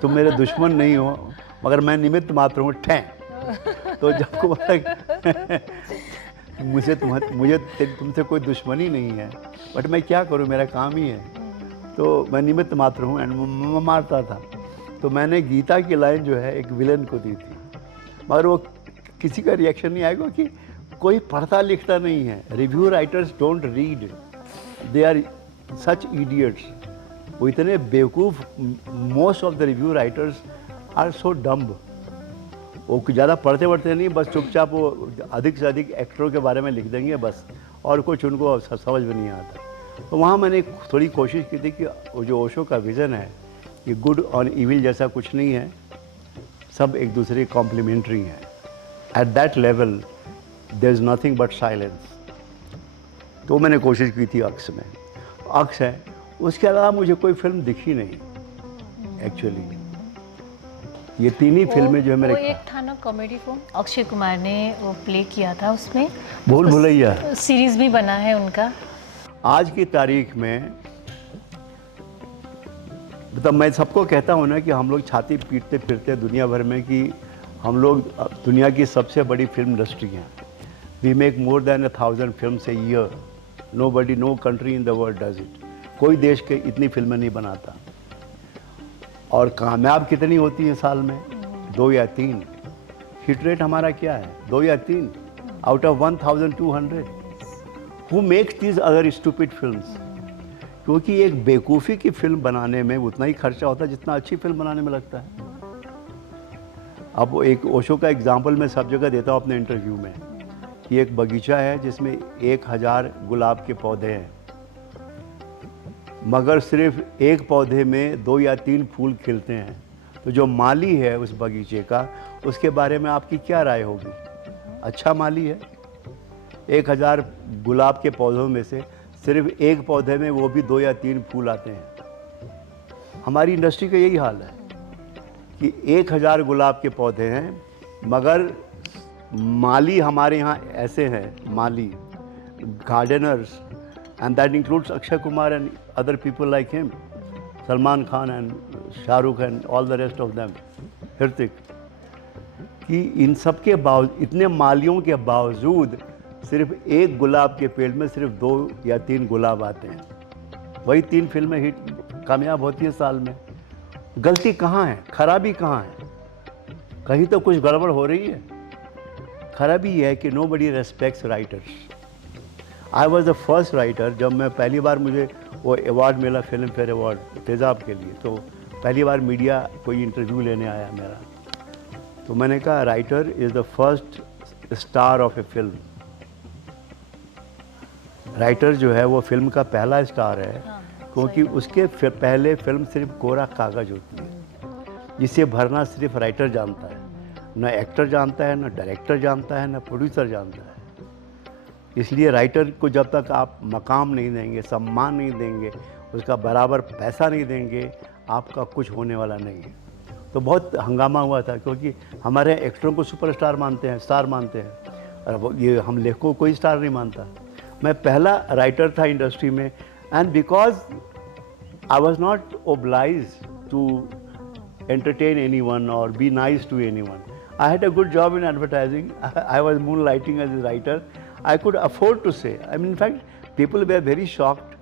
तुम मेरे दुश्मन नहीं हो, मगर मैं निमित्त मात्र हूँ. ठें. तो जब को मुझे तुमसे कोई दुश्मनी नहीं है, बट मैं क्या करूँ, मेरा काम ही है, तो मैं निमित्त मात्र हूँ. एंड मैं मारता था. तो मैंने गीता की लाइन जो है एक विलन को दी थी, मगर वो किसी का रिएक्शन नहीं आएगा कि कोई पढ़ता लिखता नहीं है। Review writers don't read, they are such idiots. वो इतने बेवकूफ़, most of the review writers are so dumb. वो ज़्यादा पढ़ते पढ़ते नहीं, बस चुपचाप वो अधिक से अधिक एक्टरों के बारे में लिख देंगे बस, और कुछ उनको समझ में नहीं आता। तो वहाँ मैंने थोड़ी कोशिश की थी कि वो जो ओशो का विज़न है कि गुड और इविल जैसा कुछ नहीं है, सब एक दूसरे कॉम्प्लीमेंट्री हैं। At that level there is nothing but silence. तो मैंने कोशिश की थी अक्स में, अक्स है। उसके अलावा मुझे कोई फिल्म दिखी नहीं एक्चुअली। ये तीन ही फिल्में जो है मेरे। वो एक था ना कॉमेडी फिल्म, अक्षय कुमार ने वो प्ले किया था, उसमें भूल भुलैया सीरीज भी बना है उनका। आज की तारीख में मतलब मैं सबको कहता हूँ ना कि हम लोग छाती पीटते फिरते दुनिया भर में कि हम लोग दुनिया की सबसे बड़ी फिल्म इंडस्ट्री हैं। We make more than 1000 films a year. Nobody, no country in the world does it. कोई देश के इतनी फिल्में नहीं बनाता। और कामयाब कितनी होती हैं साल में? 2 या 3। हिट रेट हमारा क्या है? 2 या 3 out of 1200। Who makes these other stupid films? क्योंकि एक बेवकूफ़ी की फिल्म बनाने में उतना ही खर्चा होता है जितना अच्छी फिल्म बनाने में लगता है। अब एक ओशो का एग्जाम्पल मैं सब जगह देता हूँ अपने इंटरव्यू में कि एक बगीचा है जिसमें 1000 गुलाब के पौधे हैं, मगर सिर्फ एक पौधे में 2 या 3 फूल खिलते हैं। तो जो माली है उस बगीचे का, उसके बारे में आपकी क्या राय होगी? अच्छा माली है? 1000 गुलाब के पौधों में से सिर्फ एक पौधे में वो भी 2 या 3 फूल आते हैं। हमारी इंडस्ट्री का यही हाल है कि 1000 गुलाब के पौधे हैं, मगर माली हमारे यहाँ ऐसे हैं, माली Gardner's, and that includes Akshay Kumar and other people like him, Salman Khan and Shah Rukh and all the rest of them, Hrithik, कि इन सब के बावजूद, इतने मालियों के बावजूद सिर्फ एक गुलाब के पेड़ में सिर्फ 2 या 3 गुलाब आते हैं। वही 3 फिल्में हिट कामयाब होती हैं साल में। गलती कहाँ है? खराबी कहाँ है? कहीं तो कुछ गड़बड़ हो रही है। खराबी ये है कि nobody respects writers. I was the first writer, जब मैं पहली बार मुझे वो अवार्ड मिला, फिल्म फेयर अवार्ड तेज़ाब के लिए, तो पहली बार मीडिया कोई इंटरव्यू लेने आया मेरा, तो मैंने कहा writer is the first star of A film. Writer जो है वो फिल्म का पहला स्टार है, क्योंकि उसके पहले फिल्म सिर्फ कोरा कागज़ होती है, जिसे भरना सिर्फ राइटर जानता है। न एक्टर जानता है, न डायरेक्टर जानता है, न प्रोड्यूसर जानता है। इसलिए राइटर को जब तक आप मकाम नहीं देंगे, सम्मान नहीं देंगे, उसका बराबर पैसा नहीं देंगे, आपका कुछ होने वाला नहीं है। तो बहुत हंगामा हुआ था, क्योंकि हमारे एक्टरों को सुपरस्टार मानते हैं, स्टार मानते हैं, और ये हम लेखकों को कोई स्टार नहीं मानता। मैं पहला राइटर था इंडस्ट्री में, and because I was not obliged to entertain anyone or be nice to anyone. I had a good job in advertising. I was moonlighting as a writer. I could afford to say. I mean, in fact, people were very shocked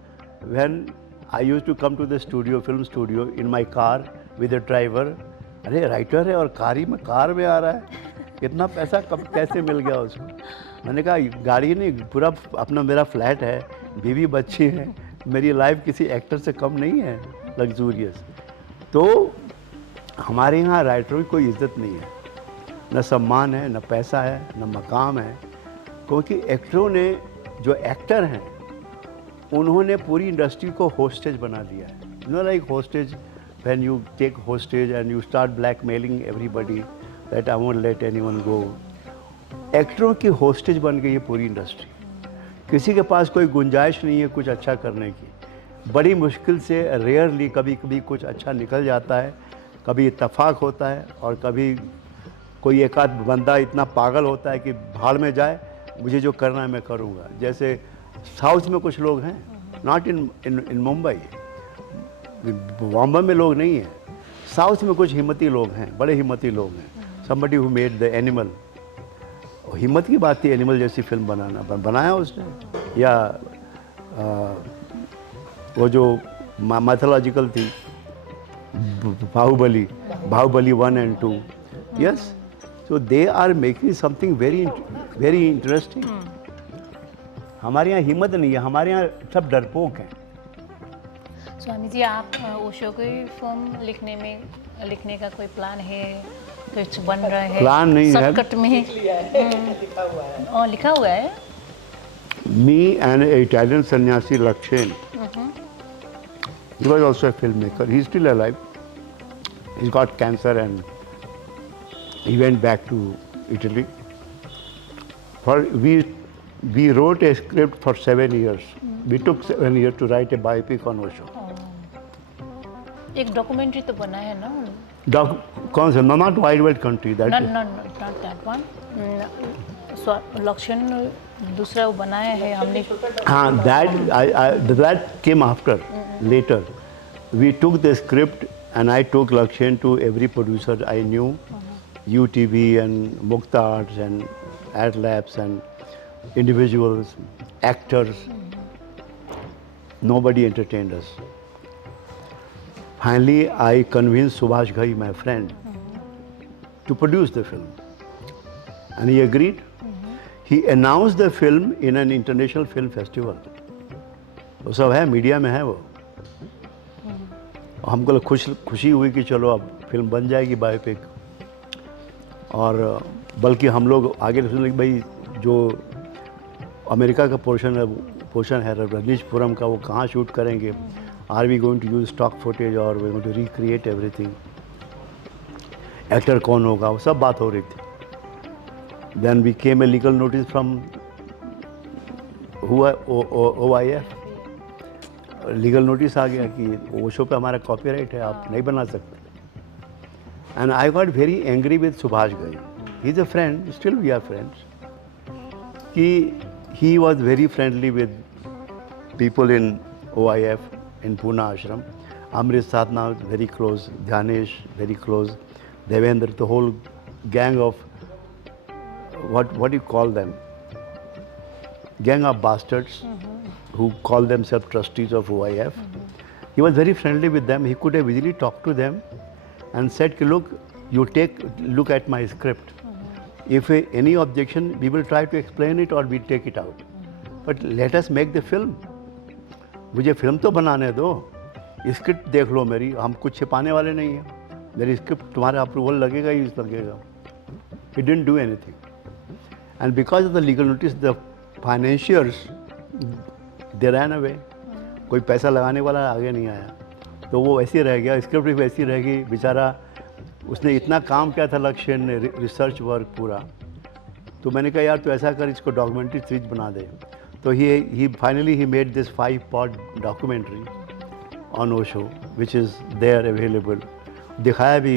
when I used to come to the studio, film studio, in my car with a driver. अरे writer है और car में आ रहा है, इतना पैसा कब कैसे मिल गया उसको? मैंने कहा गाड़ी नहीं, पूरा अपना मेरा फ्लैट है, बीवी बच्ची है, मेरी लाइफ किसी एक्टर से कम नहीं है लग्जूरियस। तो हमारे यहाँ राइटरों की कोई इज्जत नहीं है, न सम्मान है, न पैसा है, न मकाम है, क्योंकि एक्टरों ने, जो एक्टर हैं, उन्होंने पूरी इंडस्ट्री को होस्टेज बना दिया है। You know, like hostage, when you take hostage and you start blackmailing everybody that I won't let anyone go. एक्टरों की होस्टेज बन गई है पूरी इंडस्ट्री। किसी के पास कोई गुंजाइश नहीं है कुछ अच्छा करने की। बड़ी मुश्किल से, रेयरली कभी कभी कुछ अच्छा निकल जाता है, कभी इत्तेफाक होता है, और कभी कोई एक आध बंदा इतना पागल होता है कि भाड़ में जाए, मुझे जो करना है मैं करूँगा। जैसे साउथ में कुछ लोग हैं, नॉट इन मुंबई, बॉम्बे में लोग नहीं हैं, साउथ में कुछ हिम्मती लोग हैं, बड़े हिम्मती लोग हैं। Somebody who made the animal, हिम्मत की बात थी एनिमल जैसी फिल्म बनाया उसने। या वो जो मैथोलॉजिकल थी, Baahubali, Bahubali 1 and 2. Yes. So they are making something very interesting. हमारे यहाँ हिम्मत नहीं है, हमारे यहाँ सब डरपोक हैं. स्वामी जी, आप ओशो की फिल्म लिखने का कोई प्लान है? कुछ बन रहा है? प्लान नहीं है. शॉर्टकट में लिखा हुआ है. और लिखा हुआ है. Me and an Italian sannyasi Lakshen. He was also a filmmaker. He's still alive. He got cancer and he went back to Italy. We wrote a script for 7 years. We took 7 years to write a biopic on Osho. एक documentary तो बना है ना? कौन सा? Not Wild Wild Country. That is, not that one. लक्षण दूसरा वो बनाया है हमने. हाँ, that came after, later. We took the script and I took Lakshen to every producer I knew, UTV and Mukta Arts and Ad Labs and individuals, actors. Nobody entertained us. Finally, I convinced Subash Ghai, my friend, to produce the film. And he agreed. He announced the film in an international film festival. वो सब है, media में है वो. हमको खुशी हुई कि चलो अब फिल्म बन जाएगी बायोपिक. और बल्कि हम लोग आगे सोचने लगे भाई जो अमेरिका का पोर्शन है रजनीशपुरम का, वो कहाँ शूट करेंगे? Are we going to use stock footage और we going to recreate everything? Actor कौन होगा? वो सब बात हो रही थी. Then we came a legal notice from OIF. Legal notice आ गया कि ओशो पे हमारा कॉपीराइट है, आप नहीं बना सकते. And I got very angry with Subhash Ghai. He is a friend, still we are friends. कि he was very friendly with people in OIF in Pune ashram. Amrit Sadhnath, very close. Dhyanesh, very close. Devendra, the whole gang of, what do you call them? Gang of bastards who call themselves trustees of OIF. He was very friendly with them. He could have easily talked to them and said, look, you look at my script. If any objection, we will try to explain it or we take it out. But let us make the film. मुझे film तो बनाने दो. Script देख लो मेरी, हम कुछ छिपाने वाले नहीं हैं. मेरी स्क्रिप्ट तुम्हारे अप्रूवल लगेगा ही लगेगा. He didn't do anything. And because of the legal notice, the financiers, they ran away. कोई पैसा लगाने वाला आगे नहीं आया. तो वो ऐसे रह गया, स्क्रिप्ट भी वैसी रह गई. बेचारा, उसने इतना काम किया था लक्ष्य ने, रिसर्च वर्क पूरा. तो मैंने कहा यार, तो ऐसा कर, इसको डॉक्यूमेंट्री सीरीज बना दे. So he finally made this 5-part documentary on Osho, which is there available. दिखाया भी,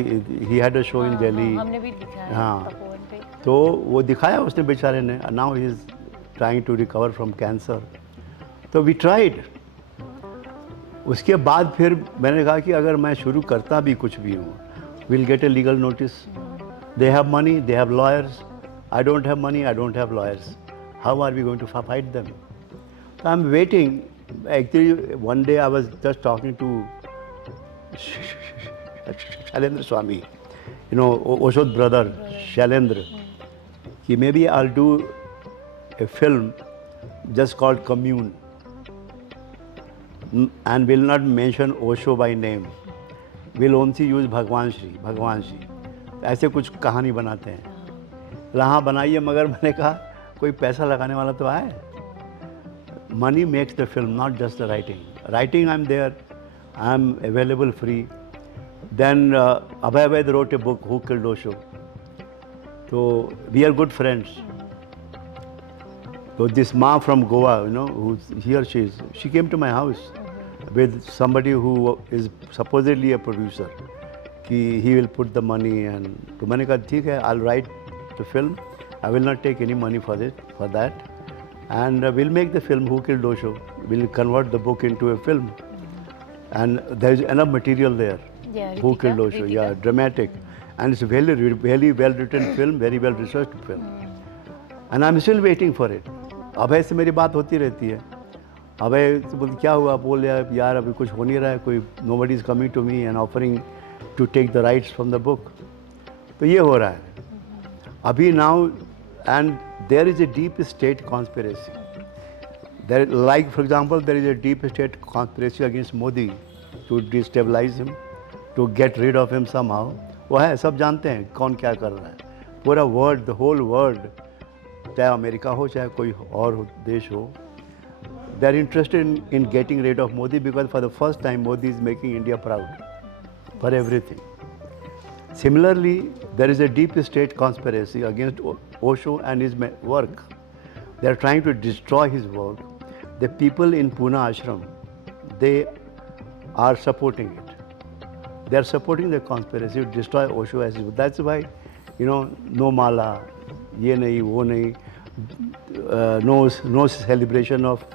he had a show in Delhi. हमने भी दिखाया. हाँ. तो वो दिखाया उसने बेचारे ने. Now he is trying to recover from cancer. तो we tried. उसके बाद फिर मैंने कहा कि अगर मैं शुरू करता भी कुछ भी हूँ, we'll get a legal notice. They have money, they have lawyers. I don't have money, I don't have lawyers. How are we going to fight them? So I'm waiting. Actually, one day I was just talking to Shailendra Swami, Osho's brother, Shailendra. Maybe I'll do a film just called Commune and will not mention Osho by name. We'll only use Bhagwan Shri. ऐसे कुछ कहानी बनाते हैं. हाँ बनाइए, मगर मैंने कहा कोई पैसा लगाने वाला तो आए. Money makes the film, not just the writing. Writing, I'm there. I'm available free. Then Abhay Vaid wrote a book, Who Killed Osho? So we are good friends. So this Ma from Goa, she came to my house with somebody who is supposedly a producer. He will put the money, and तो मैंने कहा ठीक है, I'll write the film. I will not take any money for that. And we'll make the film Who Killed Osho. We'll convert the book into a film. And there is enough material there. Yeah, Who Killed Osho? Yeah, dramatic. And it's a very well written film, very well researched film. And I'm still waiting for it. अभय से मेरी बात होती रहती है. अभय से बोलते क्या हुआ? बोल यार अभी कुछ हो नहीं रहा है. कोई nobody is coming to me and offering to take the rights from the book. तो ये हो रहा है अभी now, and there is a deep state conspiracy. There, like for example, there is a deep state conspiracy against Modi to destabilize him, to get rid of him somehow. वो है, सब जानते हैं कौन क्या कर रहा है. पूरा वर्ल्ड, the whole world, चाहे अमेरिका हो चाहे कोई और देश हो, they are interested in getting rid of Modi because for the first time Modi is making India proud for everything. Similarly, there is a deep state conspiracy against Osho and his work. They are trying to destroy his work. The people in Pune ashram, they are supporting it. They are supporting the conspiracy to destroy Osho as his work. That's why, you know, no mala, ye nahi, wo nahi, no celebration of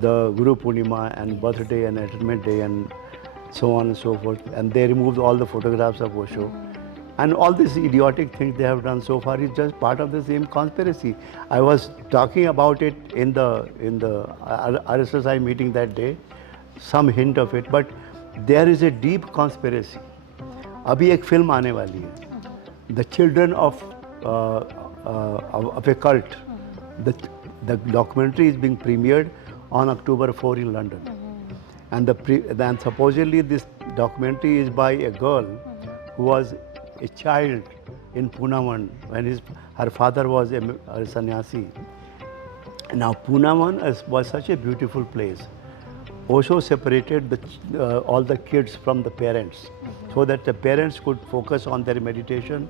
the Guru Purnima and birthday and entertainment day and so on and so forth. And they removed all the photographs of Osho. And all these idiotic things they have done so far is just part of the same conspiracy. I was talking about it in the RSSI meeting that day, some hint of it, but there is a deep conspiracy. अभी एक film आने वाली है, The Children of a Cult. The documentary is being premiered on October 4 in London. And then supposedly this documentary is by a girl who was a child in Pune when her father was a sannyasi. Now Pune was such a beautiful place. Osho separated all the kids from the parents so that the parents could focus on their meditation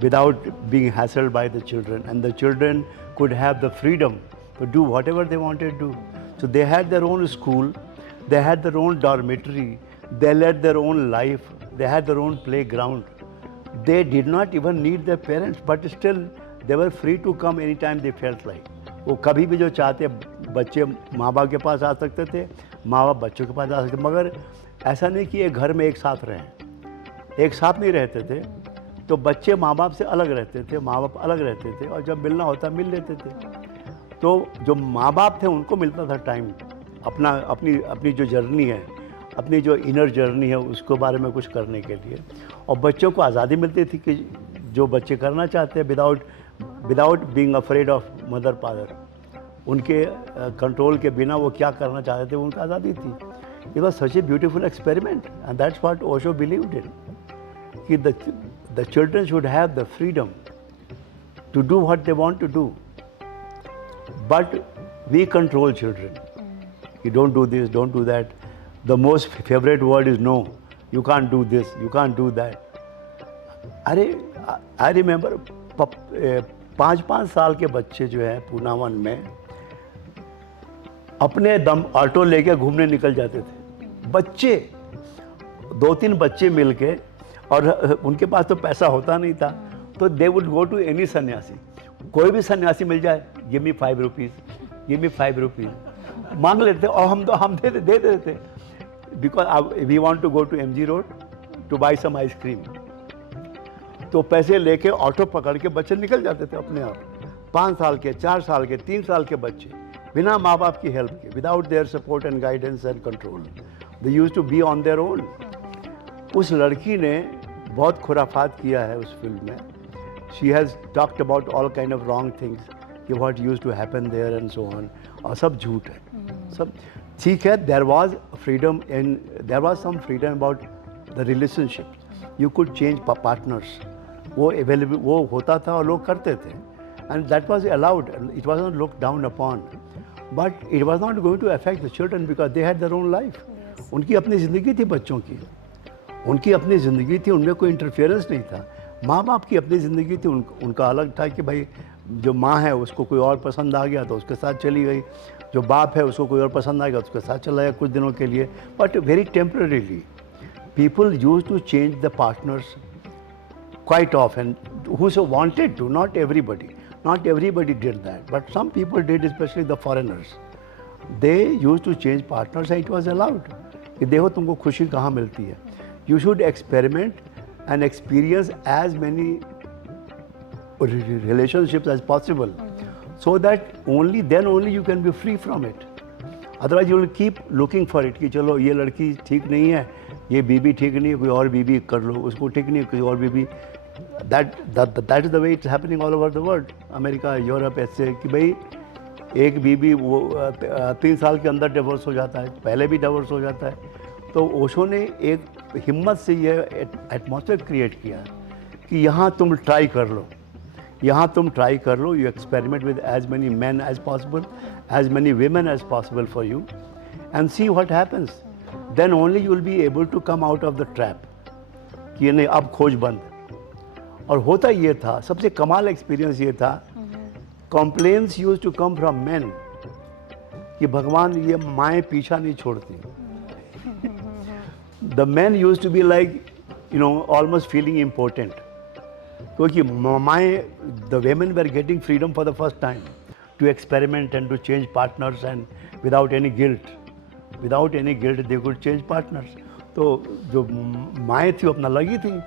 without being hassled by the children, and the children could have the freedom to do whatever they wanted to do. So they had their own school, they had their own dormitory, they led their own life, they had their own playground. They did not even need their parents, but still they were free to come anytime they felt like. वो कभी भी जो चाहते बच्चे माँ बाप के पास आ सकते थे, माँ बाप बच्चों के पास आ सकते, मगर ऐसा नहीं कि एक घर में एक साथ रहें, एक साथ नहीं रहते थे. तो बच्चे माँ बाप से अलग रहते थे, माँ बाप अलग रहते थे, और जब मिलना होता मिल लेते थे. तो जो माँ बाप थे उनको मिलता था टाइम अपनी जो जर्नी है, अपनी जो इनर जर्नी है उसके बारे में कुछ करने के लिए, और बच्चों को आज़ादी मिलती थी कि जो बच्चे करना चाहते हैं without being afraid of mother father, उनके कंट्रोल के बिना वो क्या करना चाहते थे उनको आज़ादी थी. It was such a beautiful experiment and that's what Osho believed in, कि the children should have the freedom to do what they want to do. But we control children. You don't do this, don't do that. The most favorite word is no. You can't do this, you can't do that. I remember 5 साल के बच्चे जो हैं पूनावन में अपने दम auto लेके घूमने निकल जाते थे. बच्चे 2-3 बच्चे मिलके, और उनके पास तो पैसा होता नहीं था, तो they would go to any sannyasi. कोई भी सन्यासी मिल जाए, give me 5 rupees, give me 5 rupees मांग लेते, और हम दे देते, because we want to go to MG road to buy some ice cream. तो पैसे लेके ऑटो पकड़ के बच्चे निकल जाते थे अपने आप. 5 साल के, 4 साल के, 3 साल के बच्चे बिना माँ बाप की हेल्प के, without their support and guidance and control, they used to be on their own. उस लड़की ने बहुत खुराफात किया है उस फिल्म में. She has talked about all kind of wrong things कि what use to happen there and so on, और सब झूठ है. सब ठीक है. There was freedom in, there was some freedom about the relationship. You could change partners, वो available वो होता था और लोग करते थे, and that was allowed. It was not looked down upon, but it was not going to affect the children because they had their own life. उनकी अपनी ज़िंदगी थी, बच्चों की उनकी अपनी ज़िंदगी थी, उनमें कोई इंटरफेरेंस नहीं था. माँ बाप की अपनी ज़िंदगी थी, उनका अलग था कि भाई जो माँ है उसको कोई और पसंद आ गया तो उसके साथ चली गई, जो बाप है उसको कोई और पसंद आ गया तो उसके साथ चला गया कुछ दिनों के लिए, but very temporarily. People use to change the partners quite often, who so wanted to, not everybody did that, but some people did, especially the foreigners. They used to change partners and it was allowed. कि देखो तुमको खुशी कहाँ मिलती है. You should experiment and experience as many relationships as possible, so that only then you can be free from it. Otherwise you will keep looking for it कि चलो ये लड़की ठीक नहीं है, ये बीबी ठीक नहीं है, कोई और बीबी कर लो, उसको ठीक नहीं है कोई और बीबी. That is the way it's happening all over the world, America, Europe, ऐसे कि भाई एक बीबी वो 3 साल के अंदर डिवोर्स हो जाता है, पहले भी डिवोर्स हो जाता है. तो ओशो ने एक हिम्मत से ये एटमॉस्फेयर क्रिएट किया कि यहाँ तुम ट्राई कर लो, यहाँ तुम ट्राई कर लो. You experiment with as many man as possible, as many women as possible for you, and see what happens. Then only you will be able to come out of the trap कि नहीं अब खोज बंद. और होता ये था, सबसे कमाल एक्सपीरियंस ये था, complains use to come from man कि भगवान ये माएँ पीछा नहीं छोड़ती. The man use to be like almost feeling important, क्योंकि माएँ, the women were getting freedom for the first time to experiment and to change partners, and without any guilt they could change partners. तो जो माएँ थी अपना लगी थी,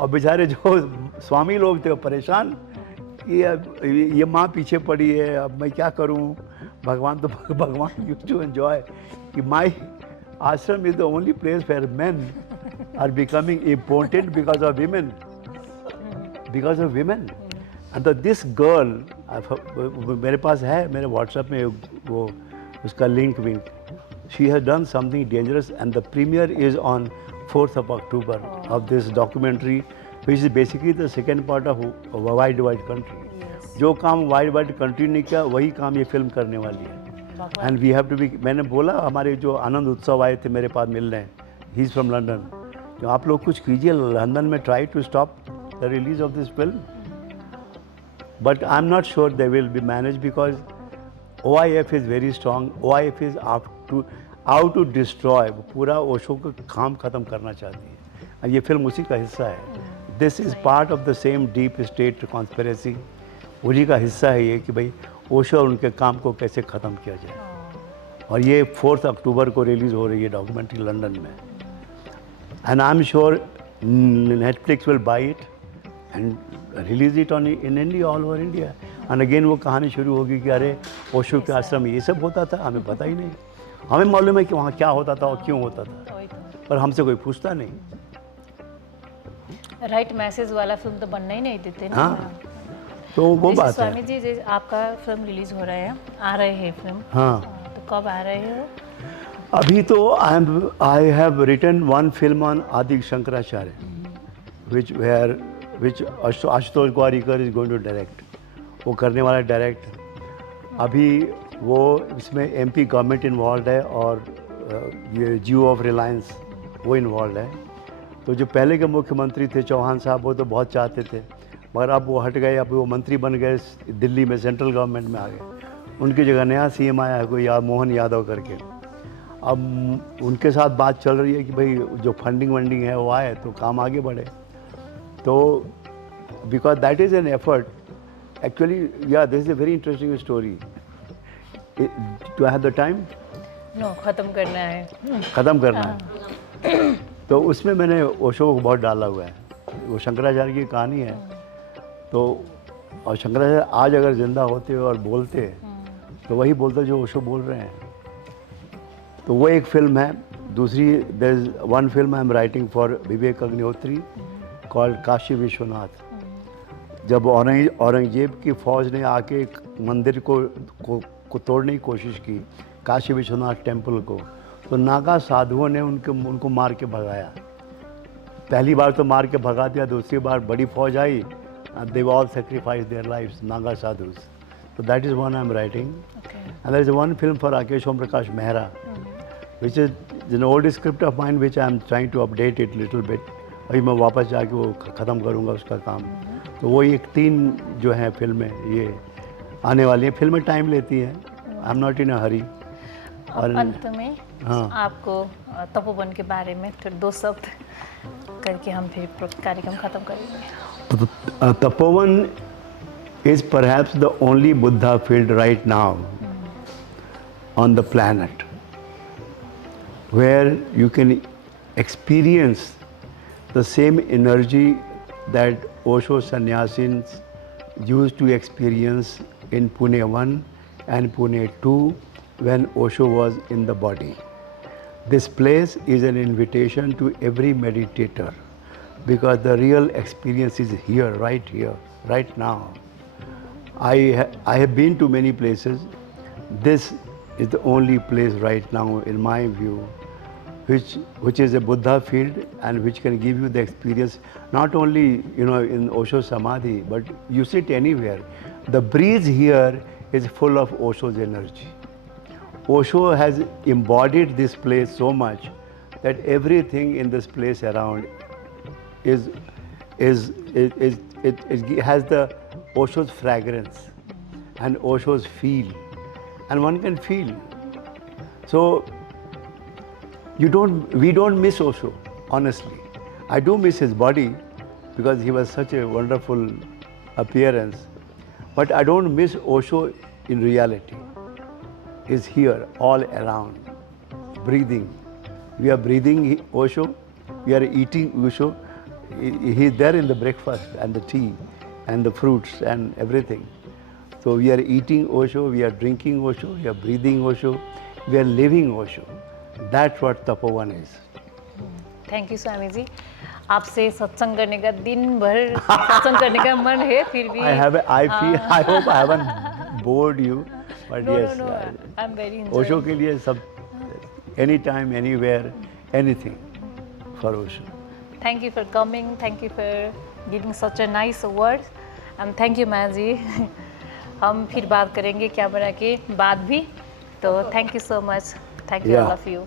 और बेचारे जो स्वामी लोग थे वो परेशान, ये माँ पीछे पड़ी है, अब मैं क्या करूँ. भगवान यूज्ड टू एंजॉय कि my ashram is the only place where men are becoming important because of women. And तो दिस गर्ल मेरे पास है, मेरे व्हाट्सएप में वो उसका link wink. She has done something dangerous, and the premiere is on 4th of October of this documentary, which is basically the second part of Wide Country. जो काम वाइड कंट्री ने किया वही काम ये फिल्म करने वाली है. And we have to be, मैंने बोला हमारे जो आनंद उत्सव आए थे मेरे पास मिलने, ही इज़ फ्रॉम लंदन, तो आप लोग कुछ कीजिए लंदन में, try to stop the release of this film. But I am not sure they will be manage because OIF is very strong. OIF is out to destroy, पूरा ओशो का काम ख़त्म करना चाहती है, और ये फिल्म उसी का हिस्सा है. This is part of the same deep state conspiracy. उसी का हिस्सा है ये कि भाई ओशो और उनके काम को कैसे ख़त्म किया जाए. और ये 4th अक्टूबर को रिलीज़ हो रही है डॉक्यूमेंट्री लंदन में. And I am sure Netflix will by it and release it on in India, all over India. And again वो कहानी शुरू होगी कि अरे ओशो के आश्रम में ये सब होता था, हमें पता ही नहीं. हमें मालूम है कि वहाँ क्या होता था और क्यों होता था, पर हमसे कोई पूछता नहीं. राइट मैसेज वाला फिल्म तो बनना ही नहीं देते ना. हाँ, तो वो बात है. स्वामी जी, आपका फिल्म रिलीज हो रहा है, आ रहे हैं फिल्म. हाँ, तो कब आ रहे हो? अभी तो I have written one film on Adi Shankaracharya, which Ashutosh Gowariker is going to direct. वो करने वाला डायरेक्ट. अभी वो इसमें MP गवर्नमेंट इन्वॉल्व है, और ये जियो ऑफ रिलायंस वो इन्वॉल्व है. तो जो पहले के मुख्यमंत्री थे चौहान साहब, वो तो बहुत चाहते थे, मगर अब वो हट गए. अब वो मंत्री बन गए दिल्ली में, सेंट्रल गवर्नमेंट में आ गए. उनकी जगह नया CM आया है कोई मोहन यादव करके. अब उनके साथ बात चल रही है कि भाई जो फंडिंग है वो आए तो काम आगे बढ़े. तो because that is an effort actually. या this is a very interesting story. Do I have the time? No, ख़त्म करना है. ख़त्म करना है. तो उसमें मैंने ओशो को बहुत डाला हुआ है. वो शंकराचार्य की कहानी है. तो और शंकराचार्य आज अगर जिंदा होते और बोलते तो वही बोलते जो ओशो बोल रहे हैं. तो वो एक फिल्म है. दूसरी, there is one film I am writing for Vivek Agnihotri called Kashi Vishwanath. जब औरंगजेब की फ़ौज ने आके मंदिर को तोड़ने की कोशिश की, काशी विश्वनाथ टेम्पल को, तो नागा साधुओं ने उनको मार के भगाया. पहली बार तो मार के भगा दिया, दूसरी बार बड़ी फौज आई, they all sacrifice their lives, Naga sadhus. So that is one I am writing. Okay. And there is one film for Rakesh Om Prakash Mehra, which is an old script of mine which I am trying to update it little bit. अभी मैं वापस जाके वो ख़त्म करूँगा उसका काम. तो वो एक 3 जो हैं फिल्में ये आने वाली हैं. फिल्में टाइम लेती हैं. आई एम नॉट इन अ हरी. और अंत में आपको तपोवन के बारे में फिर 2 शब्द करके हम फिर कार्यक्रम ख़त्म करेंगे. Tapovan is perhaps the only Buddha field right now on the planet where you can experience the same energy that Osho sannyasins used to experience in Pune 1 and Pune 2 when Osho was in the body. This place is an invitation to every meditator because the real experience is here, right now. I have been to many places. This is the only place right now, in my view, which is a Buddha field and which can give you the experience not only in Osho Samadhi, but you sit anywhere. The breeze here is full of Osho's energy. Osho has embodied this place so much that everything in this place around it has the Osho's fragrance and Osho's feel, and one can feel. So we don't miss Osho, honestly. I do miss his body because he was such a wonderful appearance, but I don't miss Osho in reality. He's here all around, breathing. We are breathing Osho, we are eating Osho. He's there in the breakfast and the tea and the fruits and everything. So we are eating Osho, we are drinking Osho, we are breathing Osho, we are living Osho. That's what Tapovan is. Thank you Swami ji, आपसे सत्संग करने का दिन भर सत्संग करने का मन है, फिर भी I hope I haven't bored you, but no, yes, no, I'm very enjoying. Osho के लिए सब, anytime, anywhere, anything for Osho. Thank you for coming, thank you for giving such a nice word, and thank you माँ जी. हम फिर बात करेंगे camera के बाद भी, तो thank you so much, thank you all of you.